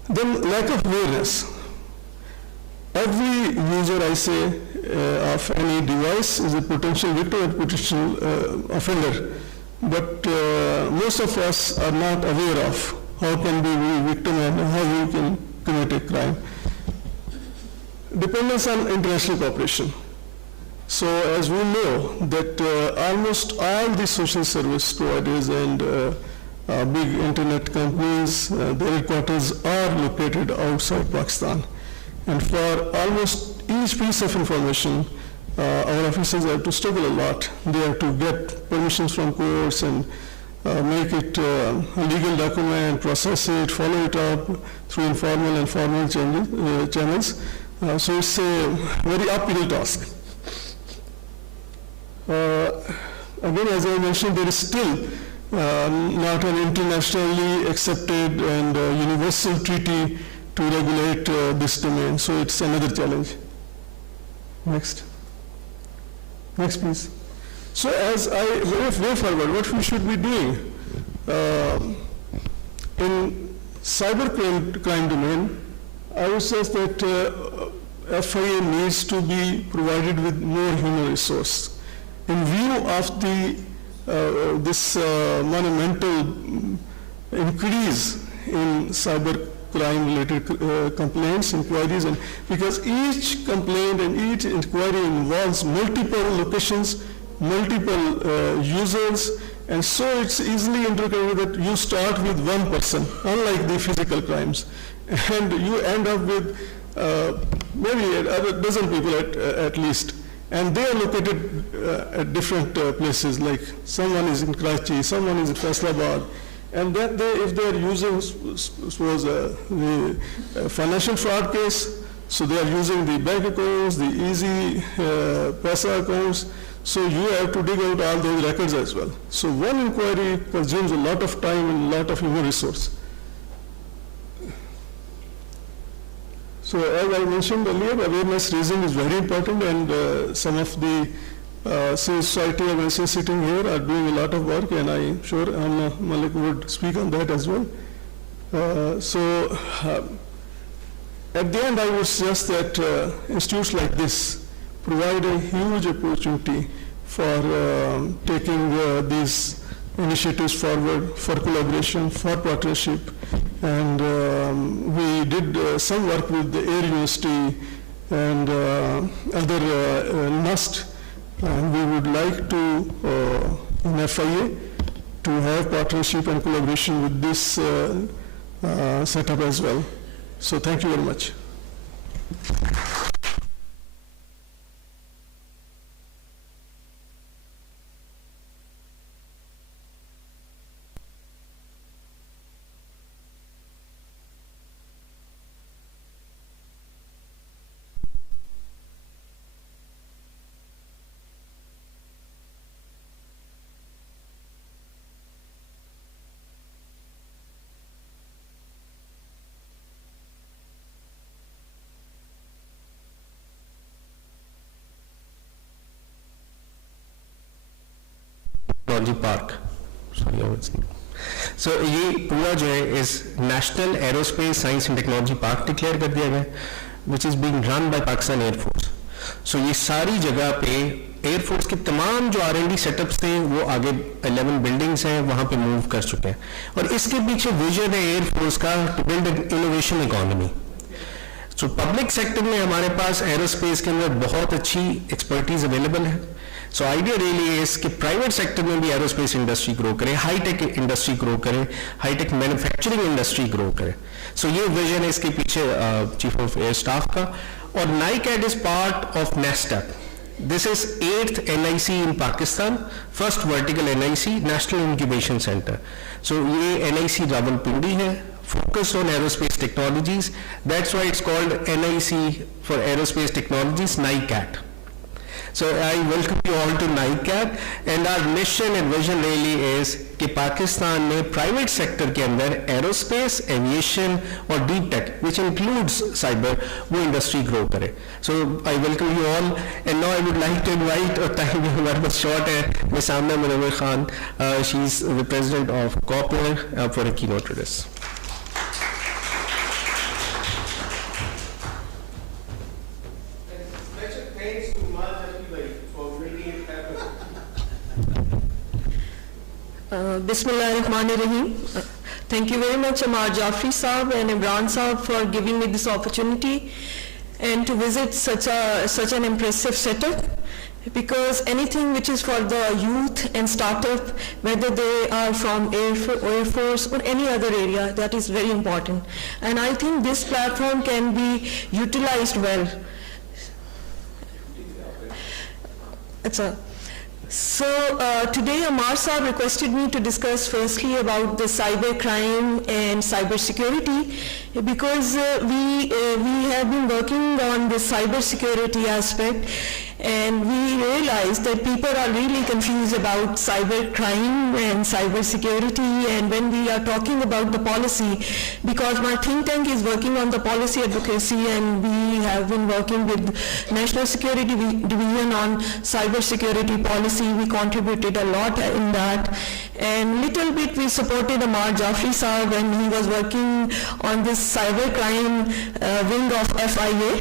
Then lack of awareness. Every user, I say, of any device is a potential victim and potential offender. But most of us are not aware of how can be we victim and how we can commit a crime. Dependence on international cooperation. So as we know that almost all the social service providers and big internet companies, their headquarters are located outside Pakistan. And for almost each piece of information, our officers have to struggle a lot. They have to get permissions from courts and make it a legal document, process it, follow it up through informal and formal channels. So it's a very uphill task. Again, as I mentioned, there is still not an internationally accepted and universal treaty to regulate this domain, so it's another challenge. Next. Next, please. So as I way forward, what we should be doing in cyber crime domain, I would say that FIA needs to be provided with more human resource. In view of the this monumental increase in cyber crime-related complaints, inquiries, and because each complaint and each inquiry involves multiple locations, multiple users, And so it's easily interconnected that you start with one person, unlike the physical crimes, and you end up with maybe a dozen people at least. And they are located at different places, like someone is in Karachi, someone is in Faisalabad, and that if they are using, suppose the financial fraud case, so they are using the bank accounts, the easy Paisa accounts, so you have to dig out all those records as well. So one inquiry consumes a lot of time and a lot of human resource. So as I mentioned earlier, awareness raising is very important, and some of the civil society organizations sitting here are doing a lot of work, and I'm sure Amna Malik would speak on that as well. At the end, I would suggest that institutes like this provide a huge opportunity for taking these initiatives forward, for collaboration, for partnership. And we did some work with the Air University and other NUST, and we would like to, in FIA, to have partnership and collaboration with this setup as well. So thank you very much. Technology park, so ये पूरा जो है इस national aerospace science and technology park declare कर दिया गया, which is being run by Pakistan air force. So ये सारी जगह पे एयरफोर्स के तमाम जो R&D सेटअप्स थे वो आगे 11 बिल्डिंग्स हैं वहां पे मूव कर चुके हैं, और इसके पीछे विजन है एयरफोर्स का to build an innovation economy. So public sector में हमारे पास एरोस्पेस के अंदर बहुत अच्छी एक्सपर्टीज अवेलेबल है. सो आइडिया रियली इज कि प्राइवेट सेक्टर में भी एरोस्पेस इंडस्ट्री ग्रो करे, हाईटेक इंडस्ट्री ग्रो करे, हाईटेक मैन्युफैक्चरिंग इंडस्ट्री ग्रो करे. सो ये विजन है इसके पीछे चीफ ऑफ एयर स्टाफ का. और NICAD is part of NESTAC. This is 8th NIC in Pakistan, first vertical NIC, National Incubation Center. So ये NIC Rawalpindi है, focused on aerospace technologies. That's why it's called NIC for Aerospace Technologies, NICAT. So I welcome you all to NICAT, and our mission and vision really is कि पाकिस्तान में private sector के अंदर aerospace, aviation और deep tech, which includes cyber, वो industry grow करे. So I welcome you all, and now I would like to invite, और time भी हमारे पास शॉर्ट है, miss Amna Munawwar Khan, she is the president of Copper, for a keynote address. Bismillahirrahmanirrahim. Thank you very much Amar Jafri Saab and Imran Saab for giving me this opportunity and to visit such an impressive setup, because anything which is for the youth and startup, whether they are from Air Force or any other area, that is very important, and I think this platform can be utilized well. So today Amar Saab requested me to discuss firstly about the cyber crime and cyber security, because we have been working on the cyber security aspect, and we realized that people are really confused about cyber crime and cyber security. And when we are talking about the policy, because my think tank is working on the policy advocacy, and we have been working with National Security Division on cyber security policy, we contributed a lot in that, and little bit we supported Amar Jafri Saab when he was working on this cyber crime wing of FIA,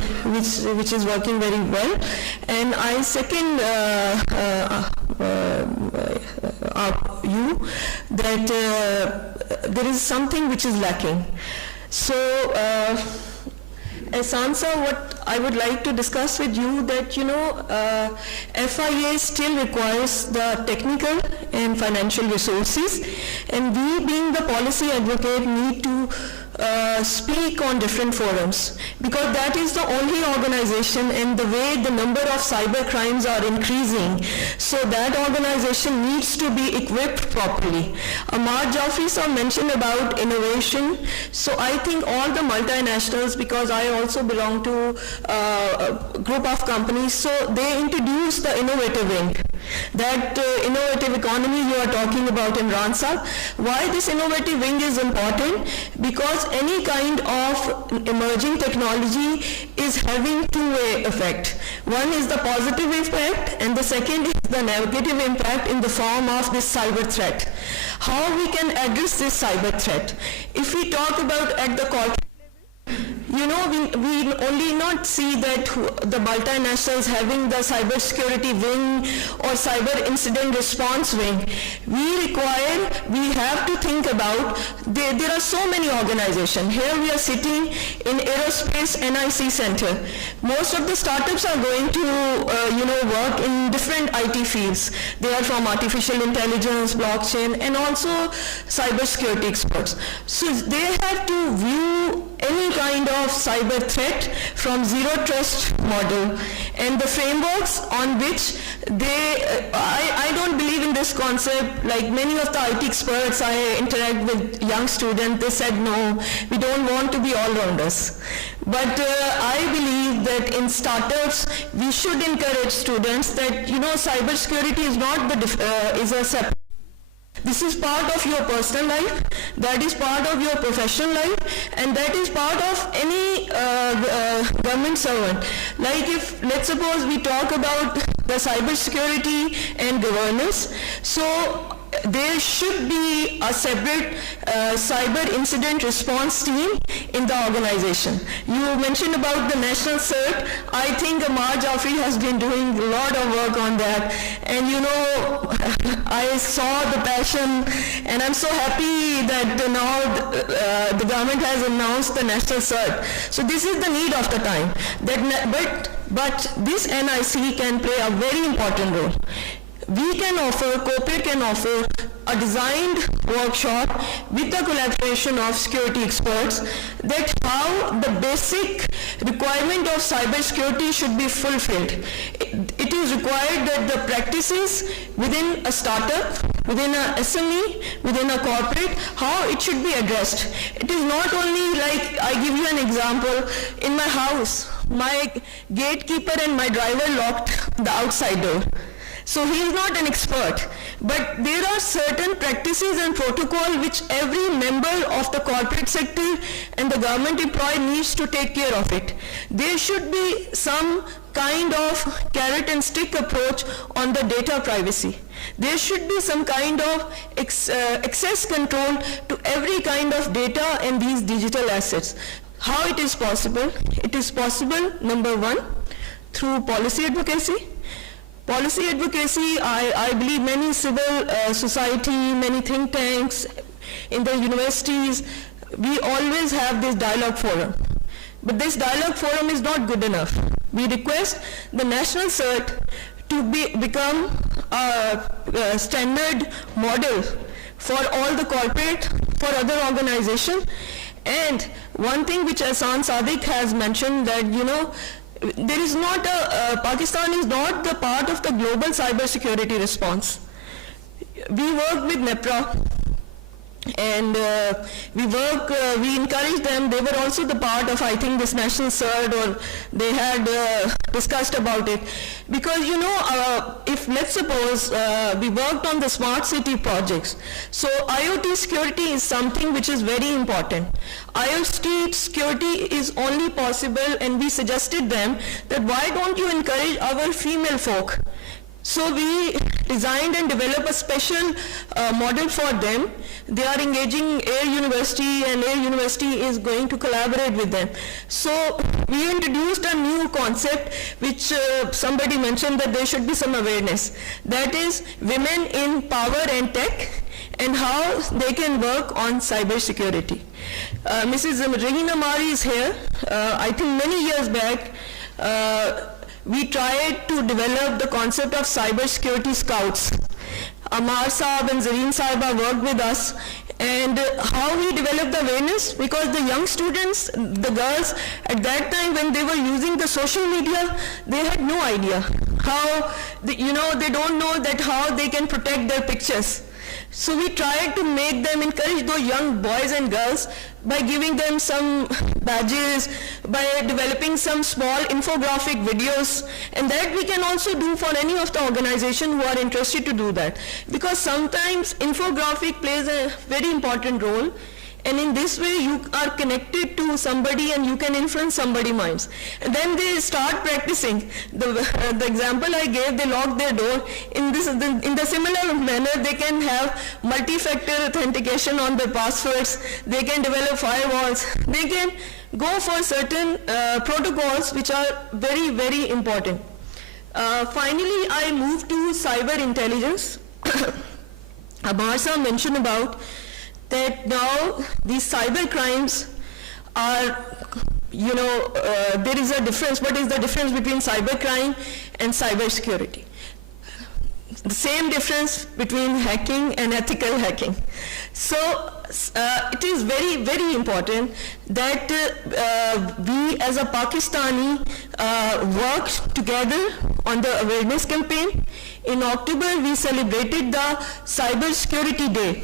which is working very well. And I second you that there is something which is lacking. So Sansa, what I would like to discuss with you that, FIA still requires the technical and financial resources, and we being the policy advocate need to speak on different forums, because that is the only organization, and the way the number of cyber crimes are increasing, so that organization needs to be equipped properly. Amar Jafri sir mentioned about innovation, so I think all the multinationals, because I also belong to a group of companies, so they introduced the innovative wing. That innovative economy you are talking about, Imran Sahab. Why this innovative wing is important? Because any kind of emerging technology is having two-way effect. One is the positive impact, and the second is the negative impact in the form of this cyber threat. How we can address this cyber threat? If we talk about at the corporate, we only not see that the multinationals having the cyber security wing or cyber incident response wing. We have to think about, there are so many organizations. Here we are sitting in Aerospace NIC Center. Most of the startups are going to, work in different IT fields. They are from artificial intelligence, blockchain, and also cyber security experts. So they have to view any kind of cyber threat from zero trust model, and the frameworks on which I don't believe in this concept. Like many of the IT experts I interact with, young students, they said no, we don't want to be all-rounders. But I believe that in startups we should encourage students that cyber security is not is a separate. This is part of your personal life, that is part of your professional life, and that is part of any government servant. Like if, let's suppose we talk about the cyber security and governance, so there should be a separate cyber incident response team in the organization. You mentioned about the national CERT. I think Amar Jafri has been doing a lot of work on that, and I saw the passion, and I'm so happy that now the government has announced the national CERT. So this is the need of the time. But this NIC can play a very important role. We can offer, corporate can offer a designed workshop with the collaboration of security experts, that how the basic requirement of cyber security should be fulfilled. It is required that the practices within a startup, within a SME, within a corporate, how it should be addressed. It is not only like, I give you an example, in my house, my gatekeeper and my driver locked the outside door. So he is not an expert, but there are certain practices and protocol which every member of the corporate sector and the government employee needs to take care of it. There should be some kind of carrot and stick approach on the data privacy. There should be some kind of access control to every kind of data and these digital assets. How it is possible? It is possible, number one, through policy advocacy. Policy advocacy, I believe many civil society, many think tanks in the universities, we always have this dialogue forum. But this dialogue forum is not good enough. We request the national CERT to become a standard model for all the corporate, for other organizations. And one thing which Ahsan Sadiq has mentioned, that there is not Pakistan is not the part of the global cyber security response. We work with NEPRA, and we encourage them. They were also the part of, I think, this national CERT, or they had discussed about it. Because, if let's suppose we worked on the smart city projects, so IoT security is something which is very important. IoT security is only possible, and we suggested them that why don't you encourage our female folk? So we designed and developed a special model for them. They are engaging Air University, and Air University is going to collaborate with them. So we introduced a new concept which somebody mentioned, that there should be some awareness. That is women in power and tech, and how they can work on cyber security. Mrs. Rahina Mari is here. I think many years back, we tried to develop the concept of cyber security scouts. Amar Saab and Zareen Sahiba worked with us, and how we developed the awareness, because the young students, the girls, at that time when they were using the social media, they had no idea how, they don't know that how they can protect their pictures. So we tried to make them, encourage those young boys and girls by giving them some badges, by developing some small infographic videos, and that we can also do for any of the organization who are interested to do that. Because sometimes infographic plays a very important role, and in this way you are connected to somebody and you can influence somebody's minds. And then they start practicing. The example I gave, they lock their door. In the similar manner, they can have multi-factor authentication on their passwords. They can develop firewalls. They can go for certain protocols which are very, very important. Finally, I move to cyber intelligence. Amarsa mentioned about that now these cyber crimes are, there is a difference. What is the difference between cyber crime and cyber security? The same difference between hacking and ethical hacking. So it is very, very important that we as a Pakistani work together on the awareness campaign. In October, we celebrated the Cyber Security Day.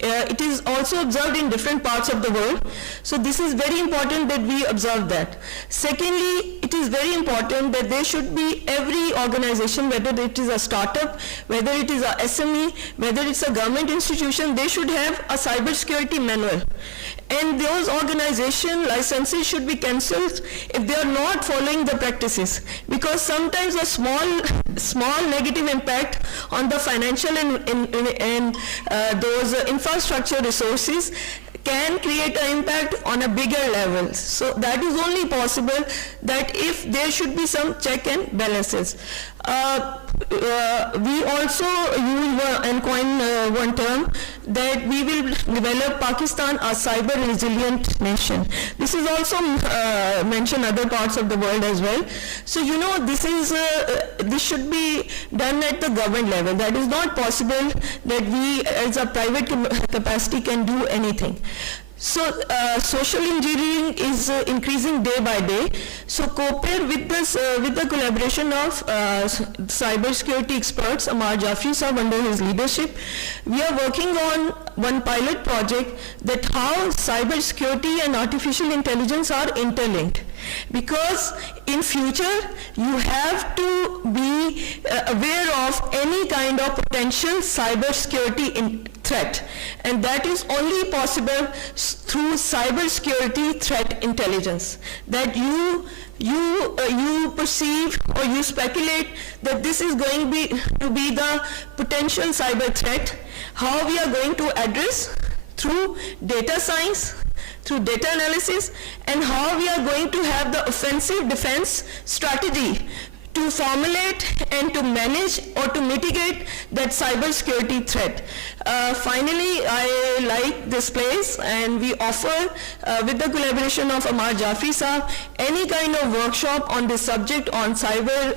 It is also observed in different parts of the world. So this is very important that we observe that. Secondly, it is very important that there should be every organization, whether it is a startup, whether it is a SME, whether it's a government institution, they should have a cyber security manual. And those organization licenses should be cancelled if they are not following the practices. Because sometimes a small negative impact on the financial and those infrastructure resources can create an impact on a bigger level. So that is only possible that if there should be some check and balances. We also use and coin one term that we will develop Pakistan a cyber resilient nation. This is also mentioned other parts of the world as well. So this should be done at the government level. That is not possible that we as a private capacity can do anything. So social engineering is increasing day by day. So COPER with the collaboration of cyber security experts, Amar Jafri Saab under his leadership, we are working on one pilot project that how cyber security and artificial intelligence are interlinked. Because in future you have to be aware of any kind of potential cyber security threat, and that is only possible through cyber security threat intelligence. That you perceive or you speculate that this is going to be the potential cyber threat. How we are going to address through data science, through data analysis, and how we are going to have the offensive defense strategy to formulate and to manage or to mitigate that cyber security threat. Finally, I like this place, and we offer with the collaboration of Amar Jafri Saab any kind of workshop on this subject on cyber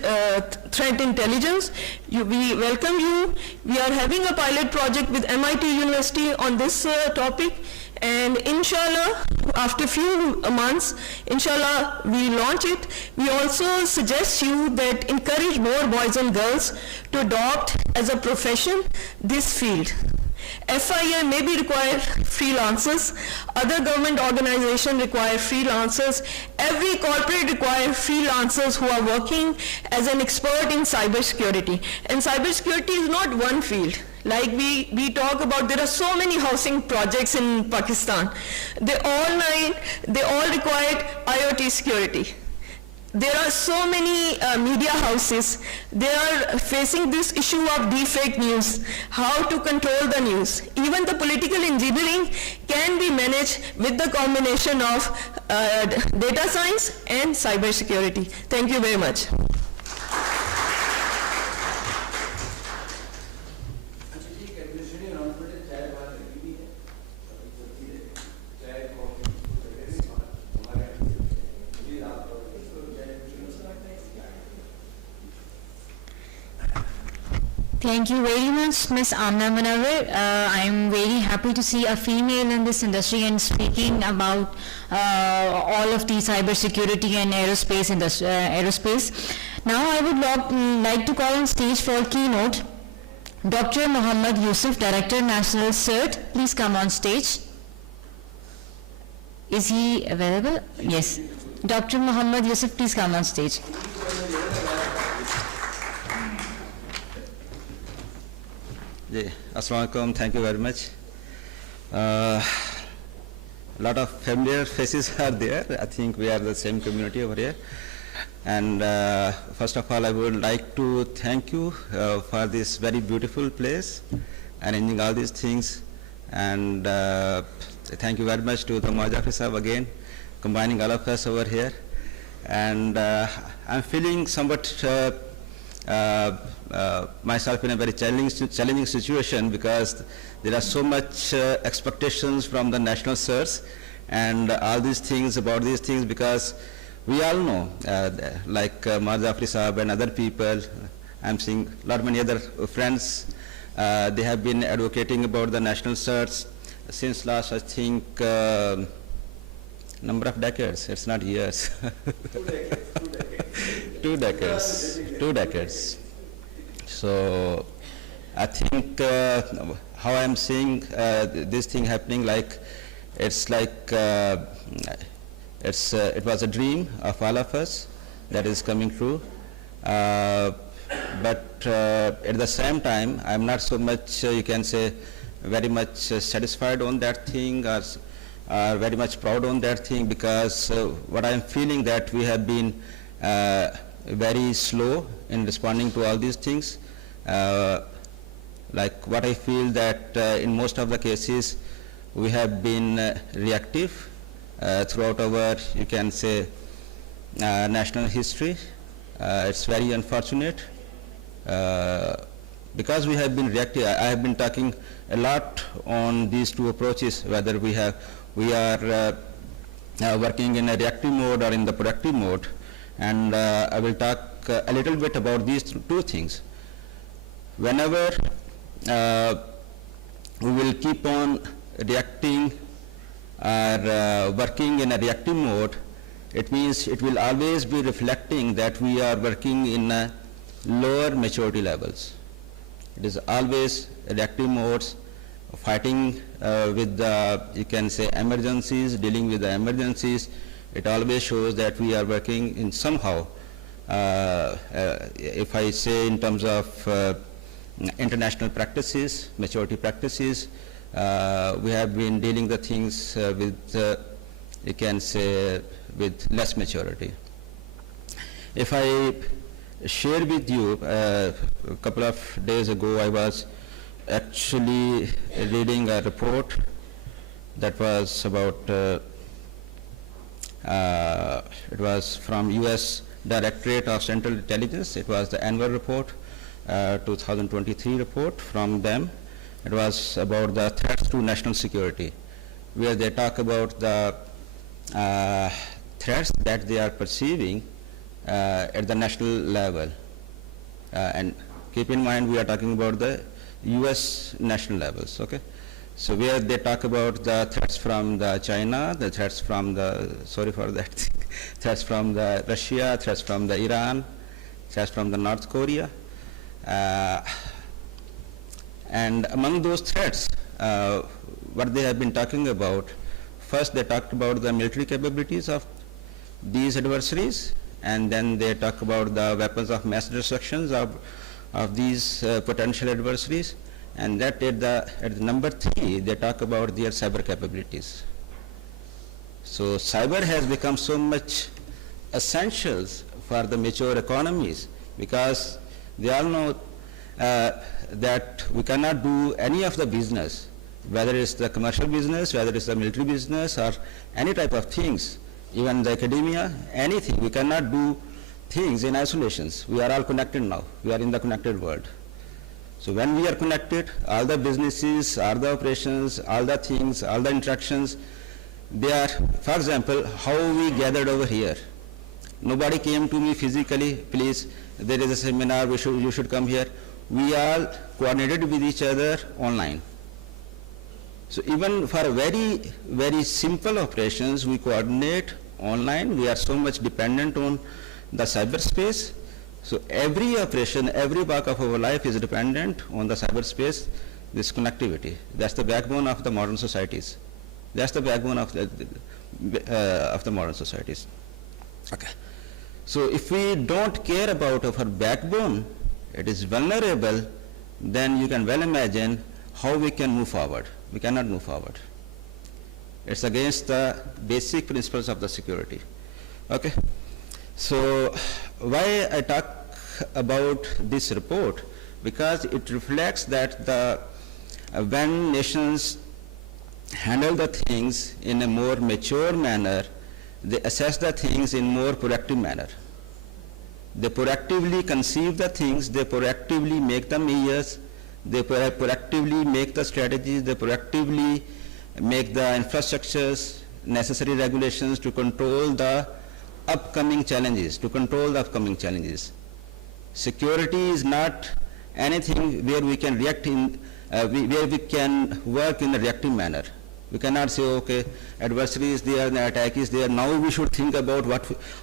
threat intelligence. We welcome you. We are having a pilot project with MIT University on this topic. And inshallah, after few months, inshallah, we launch it. We also suggest you that encourage more boys and girls to adopt as a profession this field. FIA maybe require freelancers, other government organizations require freelancers, every corporate requires freelancers who are working as an expert in cybersecurity. And cybersecurity is not one field. Like we talk about, there are so many housing projects in Pakistan. They all require IoT security. There are so many media houses. They are facing this issue of deepfake news, how to control the news. Even the political engineering can be managed with the combination of data science and cybersecurity. Thank you very much. Thank you very much, Ms. Amna Munawar. I am very happy to see a female in this industry and speaking about all of the cybersecurity and aerospace. Now I would like to call on stage for keynote Dr. Muhammad Yusuf, Director, National CERT. Please come on stage. Is he available? Yes. Dr. Muhammad Yusuf, please come on stage. Yeah, Assalamu alaikum, thank you very much. A lot of familiar faces are there. I think we are the same community over here. And first of all, I would like to thank you for this very beautiful place, arranging all these things. And thank you very much to the Ammar Jafri Sahab again, combining all of us over here. And I'm feeling somewhat myself in a very challenging situation, because there are so much expectations from the national CERTs and all these things about these things, because we all know, like Ammar Jafri Sahab and other people, I'm seeing many other friends, they have been advocating about the national CERTs since last, I think, number of decades. It's not years. 2 decades. 2 decades. So I think how I'm seeing this thing happening, like it's like it was a dream of all of us that is coming true. But at the same time, I'm not so much, you can say, very much satisfied on that thing, or very much proud on that thing, because what I'm feeling that we have been very slow in responding to all these things. Like what I feel that in most of the cases we have been reactive throughout our, you can say, national history. It's very unfortunate because we have been reactive. I have been talking a lot on these two approaches, whether we are working in a reactive mode or in the productive mode, and I will talk a little bit about these two things. Whenever we will keep on reacting or working in a reactive mode, it means it will always be reflecting that we are working in lower maturity levels. It is always reactive modes, fighting with the, you can say, emergencies, dealing with the emergencies. It always shows that we are working in somehow, if I say in terms of international practices, maturity practices, we have been dealing the things with, you can say, with less maturity. If I share with you, a couple of days ago I was actually reading a report that was about, it was from US Directorate of Central Intelligence. It was the annual report, 2023 report from them. It was about the threats to national security, where they talk about the threats that they are perceiving at the national level. And keep in mind, we are talking about the US national levels, okay? So where they talk about the threats from the China, the threats from the, sorry for that, threats from the Russia, threats from the Iran, threats from the North Korea. And among those threats, what they have been talking about, first they talked about the military capabilities of these adversaries, and then they talk about the weapons of mass destruction of these potential adversaries, and that at the number 3, they talk about their cyber capabilities. So cyber has become so much essentials for the mature economies, because they all know that we cannot do any of the business, whether it's the commercial business, whether it's the military business, or any type of things, even the academia, anything. We cannot do things in isolations. We are all connected now. We are in the connected world. So when we are connected, all the businesses, all the operations, all the things, all the interactions, they are, for example, how we gathered over here. Nobody came to me physically, please, there is a seminar, you should come here. we all coordinated with each other online. So even for very, very simple operations, we coordinate online. We are so much dependent on the cyberspace. So every operation, every part of our life is dependent on the cyberspace, this connectivity. That's the backbone of the modern societies. That's the backbone of the modern societies. Okay. So if we don't care about our backbone, it is vulnerable, then you can well imagine how we can move forward. We cannot move forward. It's against the basic principles of the security. Okay. So why I talk about this report? Because it reflects that when nations handle the things in a more mature manner, they assess the things in more proactive manner. They proactively conceive the things, they proactively make the measures, they proactively make the strategies, they proactively make the infrastructures, necessary regulations to control the upcoming challenges, Security is not anything where we can react in, where we can work in a reactive manner. We cannot say, okay, adversary is there, the attack is there, now we should think about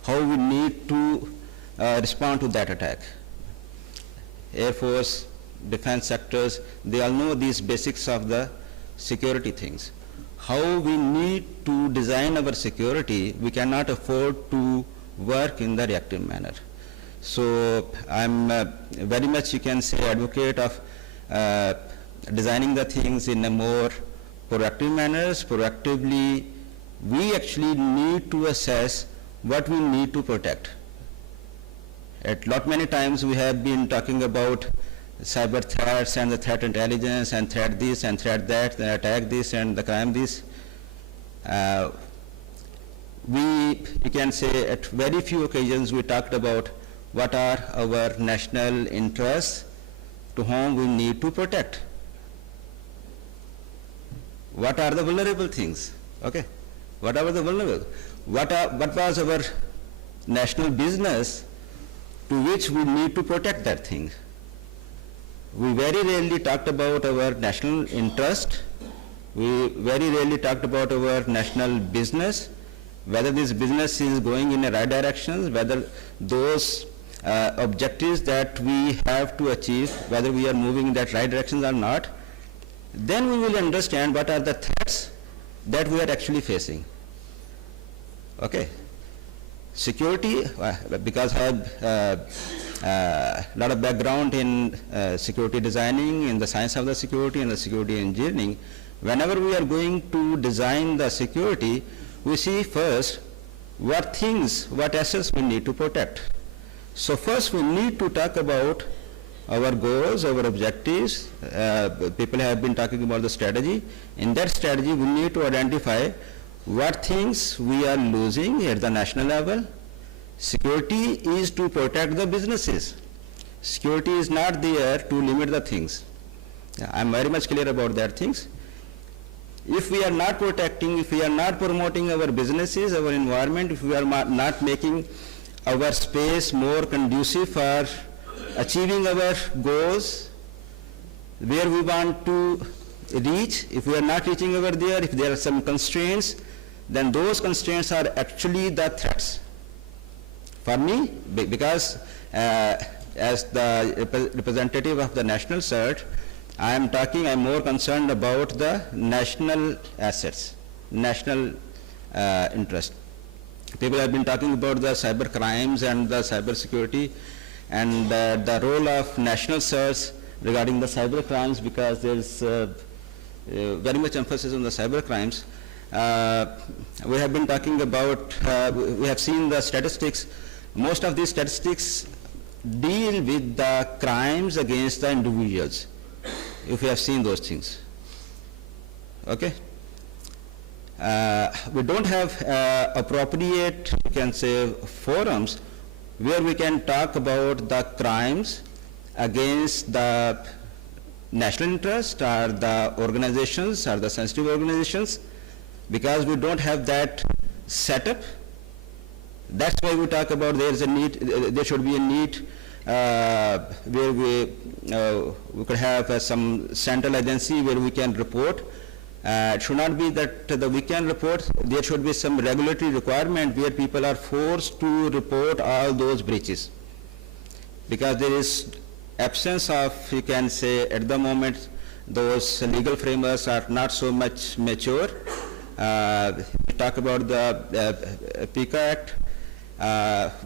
how we need to respond to that attack. Air Force, defense sectors, they all know these basics of the security things. How we need to design our security, we cannot afford to work in the reactive manner. So I'm very much, you can say, advocate of designing the things in a more proactive manners. Proactively, we actually need to assess what we need to protect. Many times we have been talking about cyber threats and the threat intelligence and threat this and threat that, the attack this and the crime this. You can say at very few occasions we talked about what are our national interests to whom we need to protect. What are the vulnerable things? Okay. What are the vulnerable? What was our national business to which we need to protect that thing? We very rarely talked about our national interest. We very rarely talked about our national business, whether this business is going in the right direction, whether those objectives that we have to achieve, whether we are moving in that right direction or not. Then we will understand what are the threats that we are actually facing. Okay. Security, because I have a lot of background in security designing, in the science of the security and the security engineering, whenever we are going to design the security, we see first what assets we need to protect. So first we need to talk about our goals, our objectives. People have been talking about the strategy. In that strategy, we need to identify what things we are losing at the national level. Security is to protect the businesses. Security is not there to limit the things. I'm very much clear about that things. If we are not protecting, if we are not promoting our businesses, our environment, if we are not making our space more conducive for achieving our goals, where we want to reach, if we are not reaching over there, if there are some constraints, then those constraints are actually the threats. For me, because as the representative of the national CERT, I'm more concerned about the national assets, national interest. People have been talking about the cyber crimes and the cyber security and the role of national CERTs regarding the cyber crimes, because there's very much emphasis on the cyber crimes. We have been talking about, we have seen the statistics. Most of these statistics deal with the crimes against the individuals, if you have seen those things. Okay? We don't have appropriate, you can say, forums where we can talk about the crimes against the national interest or the organizations or the sensitive organizations, because we don't have that setup. That's why we talk about there should be a need where we could have some central agency where we can report. It should not be that we can report. There should be some regulatory requirement where people are forced to report all those breaches, because there is absence of, you can say, at the moment, those legal frameworks are not so much mature. We talk about the PICA Act.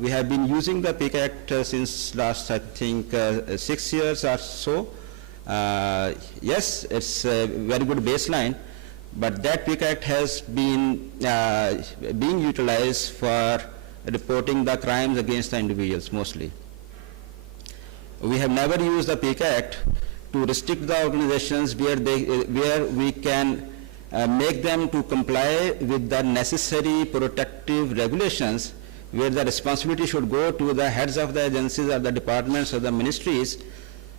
We have been using the PICA Act since last, I think, 6 years or so. Yes, it's a very good baseline, but that PICA Act has been being utilized for reporting the crimes against the individuals mostly. We have never used the PICA Act to restrict the organizations where we can make them to comply with the necessary protective regulations, where the responsibility should go to the heads of the agencies or the departments or the ministries,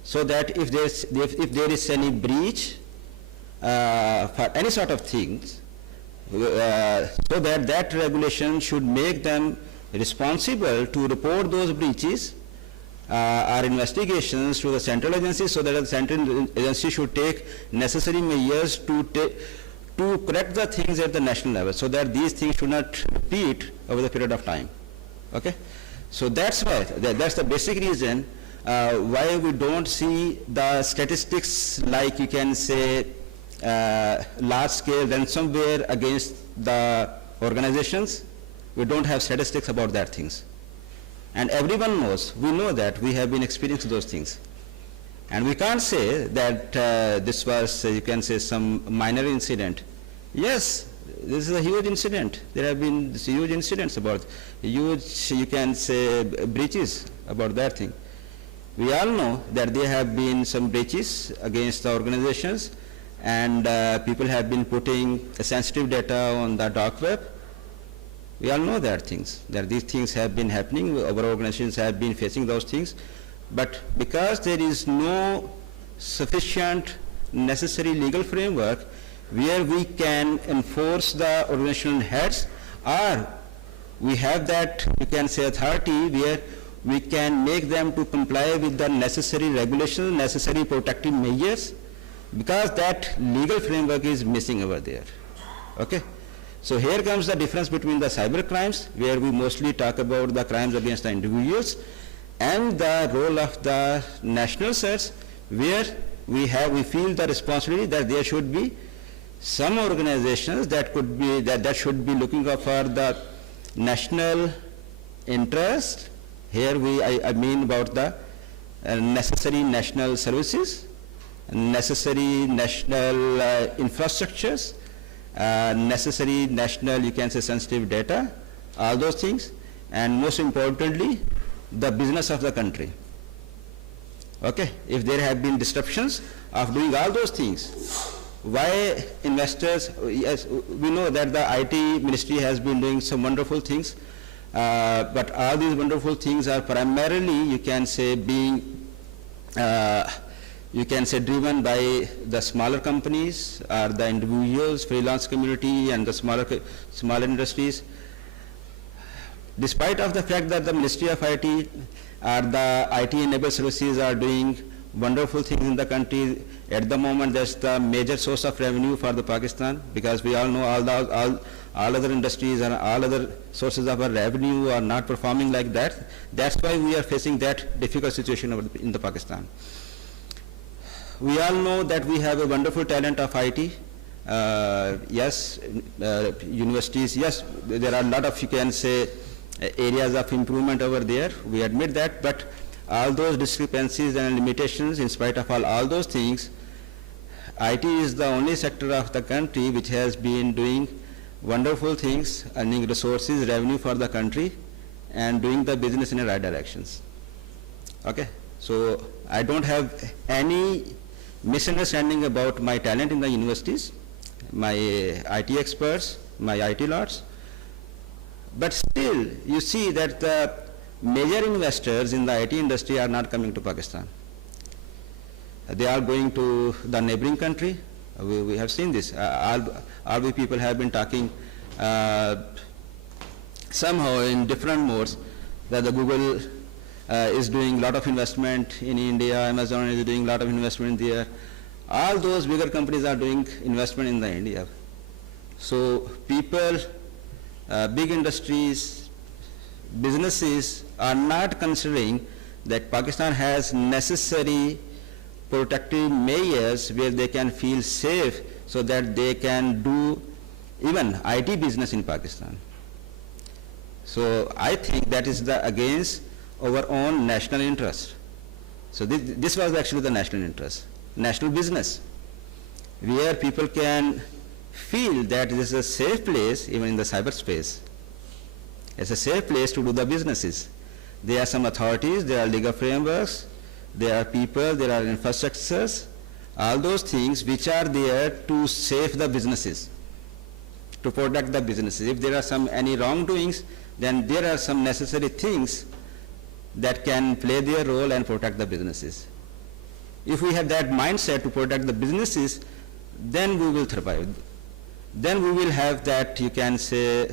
so that if there is any breach for any sort of things, so that regulation should make them responsible to report those breaches or investigations to the central agency, so that the central agency should take necessary measures to correct the things at the national level, so that these things should not repeat over the period of time. Okay? So that's why, that's the basic reason why we don't see the statistics, like you can say large scale ransomware against the organizations. We don't have statistics about that things. And everyone knows, we know that we have been experiencing those things. And we can't say that this was, you can say, some minor incident. Yes, this is a huge incident. There have been huge incidents about, huge, you can say, breaches about that thing. We all know that there have been some breaches against the organizations, and people have been putting sensitive data on the dark web. We all know that these things have been happening. Our organizations have been facing those things. But because there is no sufficient necessary legal framework where we can enforce the organizational heads, or we have that, you can say, authority where we can make them to comply with the necessary regulations, necessary protective measures, because that legal framework is missing over there. Okay? So here comes the difference between the cyber crimes, where we mostly talk about the crimes against the individuals, and the role of the national search, where we feel the responsibility that there should be some organizations that could be, that should be looking out for the national interest. Here I mean about the necessary national services, necessary national infrastructures, necessary national, you can say, sensitive data, all those things, and most importantly, the business of the country. Okay, if there have been disruptions of doing all those things, why investors, yes, we know that the IT ministry has been doing some wonderful things, but all these wonderful things are primarily, you can say, being you can say driven by the smaller companies or the individuals, freelance community, and the smaller industries. Despite of the fact that the Ministry of IT or the IT-enabled services are doing wonderful things in the country, at the moment that's the major source of revenue for the Pakistan, because we all know all other industries and all other sources of our revenue are not performing like that. That's why we are facing that difficult situation in the Pakistan. We all know that we have a wonderful talent of IT. Yes, universities, yes, there are a lot of, you can say, areas of improvement over there. We admit that, but all those discrepancies and limitations, in spite of all those things, IT is the only sector of the country which has been doing wonderful things, earning resources, revenue for the country, and doing the business in the right directions. Okay, so I don't have any misunderstanding about my talent in the universities, my IT experts, my IT lords, but still you see that the major investors in the IT industry are not coming to Pakistan. They are going to the neighboring country. We have seen this. All we people have been talking somehow in different modes that the Google is doing a lot of investment in India, Amazon is doing a lot of investment there. All those bigger companies are doing investment in the India. So people, big industries, businesses are not considering that Pakistan has necessary protective measures where they can feel safe so that they can do even IT business in Pakistan. So I think that is against our own national interest. So this was actually the national interest, national business, where people can feel that this is a safe place even in the cyberspace. It's a safe place to do the businesses. There are some authorities, there are legal frameworks, there are people, there are infrastructures, all those things which are there to save the businesses, to protect the businesses. If there are any wrongdoings, then there are some necessary things that can play their role and protect the businesses. If we have that mindset to protect the businesses, then we will survive. Then we will have that, you can say,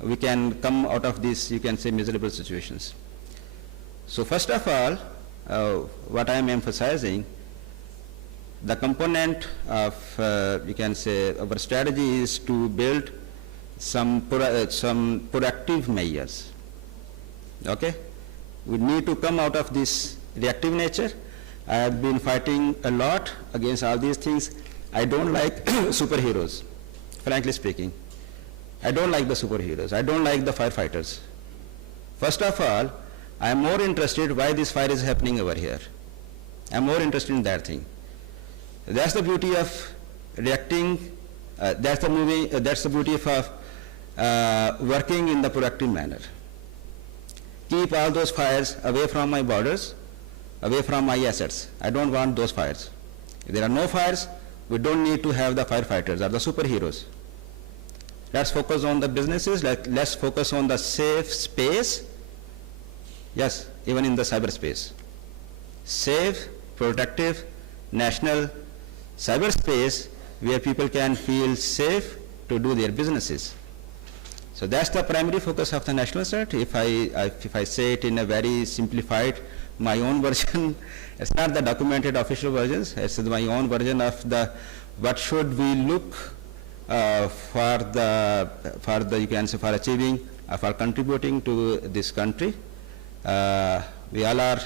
we can come out of these, you can say, miserable situations. So first of all, what I am emphasizing, the component of, you can say, our strategy is to build some proactive measures. Okay? We need to come out of this reactive nature. I have been fighting a lot against all these things. I don't like superheroes, frankly speaking. I don't like the superheroes. I don't like the firefighters. First of all, I am more interested why this fire is happening over here. I am more interested in that thing. That's the beauty of reacting. That's the beauty of working in the proactive manner. Keep all those fires away from my borders, away from my assets. I don't want those fires. If there are no fires, we don't need to have the firefighters or the superheroes. Let's focus on the businesses, let's focus on the safe space. Yes, even in the cyberspace. Safe, protective, national cyberspace where people can feel safe to do their businesses. So that's the primary focus of the national cert. If I say it in a very simplified, my own version, it's not the documented official versions, it's my own version of the what should we look for you can say, for achieving, for contributing to this country. We all are,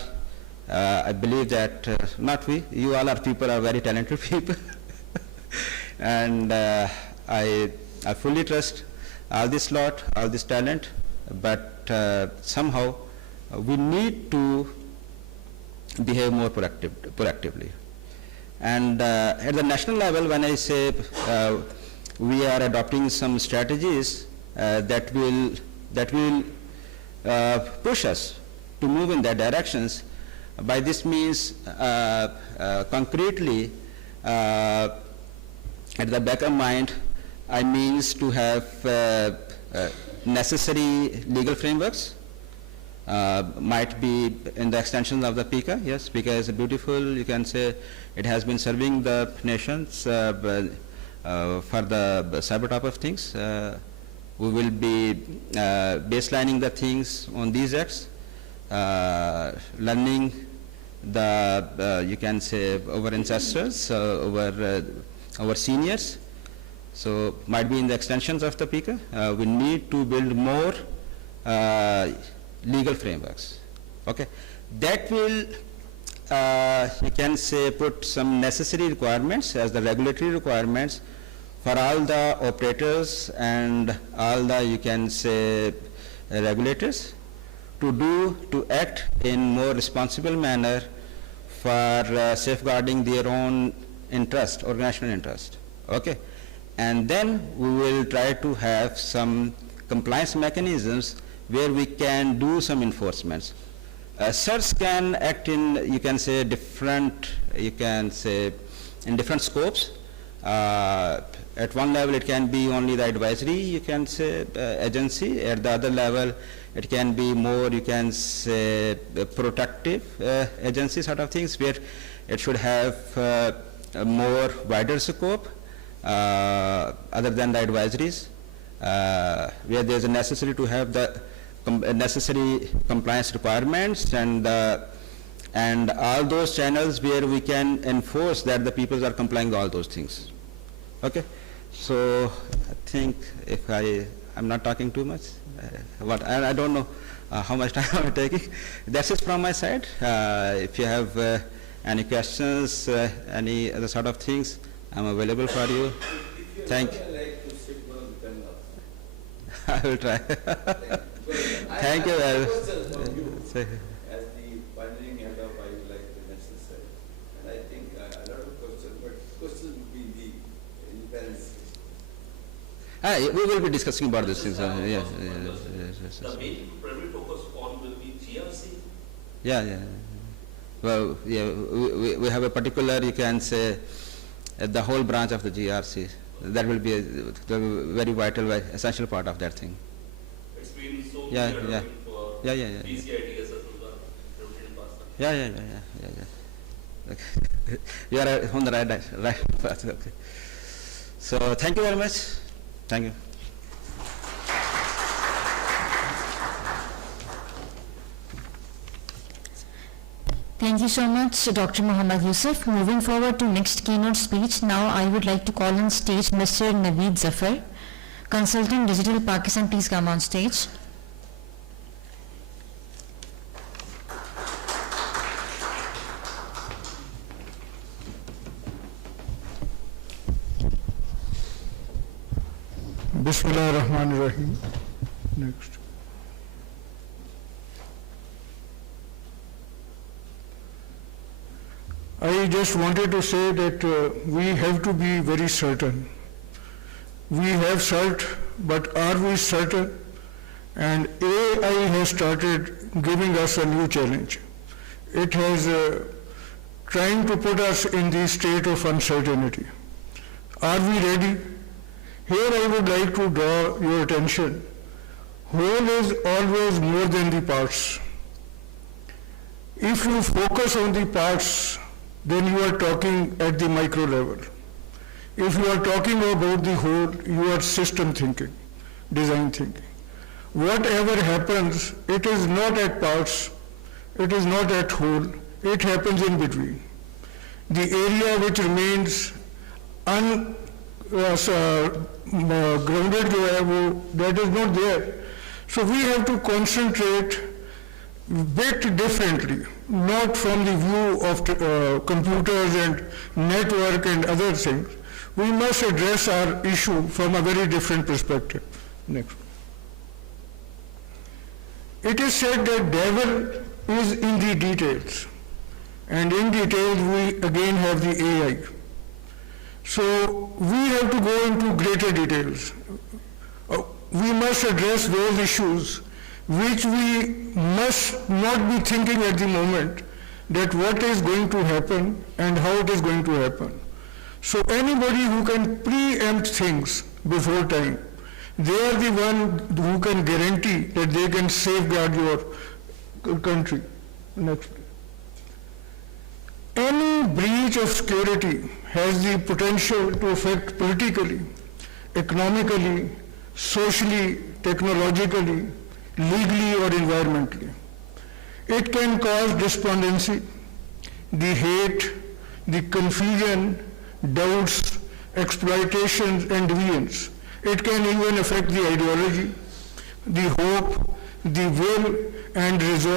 I believe that, not we, you all are people, are very talented people. And I fully trust all this lot, all this talent, but somehow we need to behave more proactively. And at the national level, when I say we are adopting some strategies that will push us to move in that directions, by this means concretely at the back of mind, I means to have necessary legal frameworks. Might be in the extensions of the PICA. Yes, PICA is beautiful, you can say it has been serving the nations for the cyber type of things. We will be baselining the things on these acts, learning the, you can say, our ancestors, our seniors. So might be in the extensions of the PICA. We need to build more legal frameworks. Okay, that will you can say put some necessary requirements as the regulatory requirements for all the operators and all the, you can say, regulators to act in more responsible manner for safeguarding their own interest, organizational interest. Okay, and then we will try to have some compliance mechanisms where we can do some enforcements. CERTs can act in, you can say, different, you can say, in different scopes. At one level it can be only the advisory, you can say, agency. At the other level it can be more, you can say, protective agency sort of things, where it should have a more wider scope other than the advisories, where there is a necessity to have the necessary compliance requirements and all those channels where we can enforce that the people are complying with all those things. Okay, so I think if I'm not talking too much, I don't know how much time I'm taking. That's it from my side. If you have any questions, any other sort of things, I'm available for you. Thank you. I will try. Thank you. As the pioneering head of I would like the national side, and I think a lot of questions, but questions would be in the parents. We will be discussing about these things. Yes. The main primary focus on will be GRC. Yeah. Well, yeah, we have a particular, you can say, the whole branch of the GRC. That will be the very vital, essential part of that thing. It's been so Yeah. for Yeah. PCI DSS as well. Yeah. Okay. You are on the right path. Okay. So thank you very much. Thank you. Thank you so much, Dr. Muhammad Yusuf. Moving forward to next keynote speech, now I would like to call on stage Mr. Naveed Zafar, Consultant Digital Pakistan. Please come on stage. Bismillah ar-Rahman ar-Rahim. Next. I just wanted to say that we have to be very certain. We have cert, but are we certain? And AI has started giving us a new challenge. It has trying to put us in the state of uncertainty. Are we ready? Here I would like to draw your attention. Whole is always more than the parts. If you focus on the parts, then you are talking at the micro level. If you are talking about the whole, you are system thinking, design thinking. Whatever happens, it is not at parts, it is not at whole, it happens in between. The area which remains grounded, that is not there. So we have to concentrate bit differently, not from the view of computers and network and other things. We must address our issue from a very different perspective. Next. It is said that devil is in the details, and in details we again have the AI. So we have to go into greater details. We must address those issues which we must not be thinking at the moment, that what is going to happen and how it is going to happen. So anybody who can preempt things before time, they are the one who can guarantee that they can safeguard your country. Next. Any breach of security has the potential to affect politically, economically, socially, technologically, legally or environmentally. It can cause despondency, the hate, the confusion, doubts, exploitations and deviance. It can even affect the ideology, the hope, the will and resolve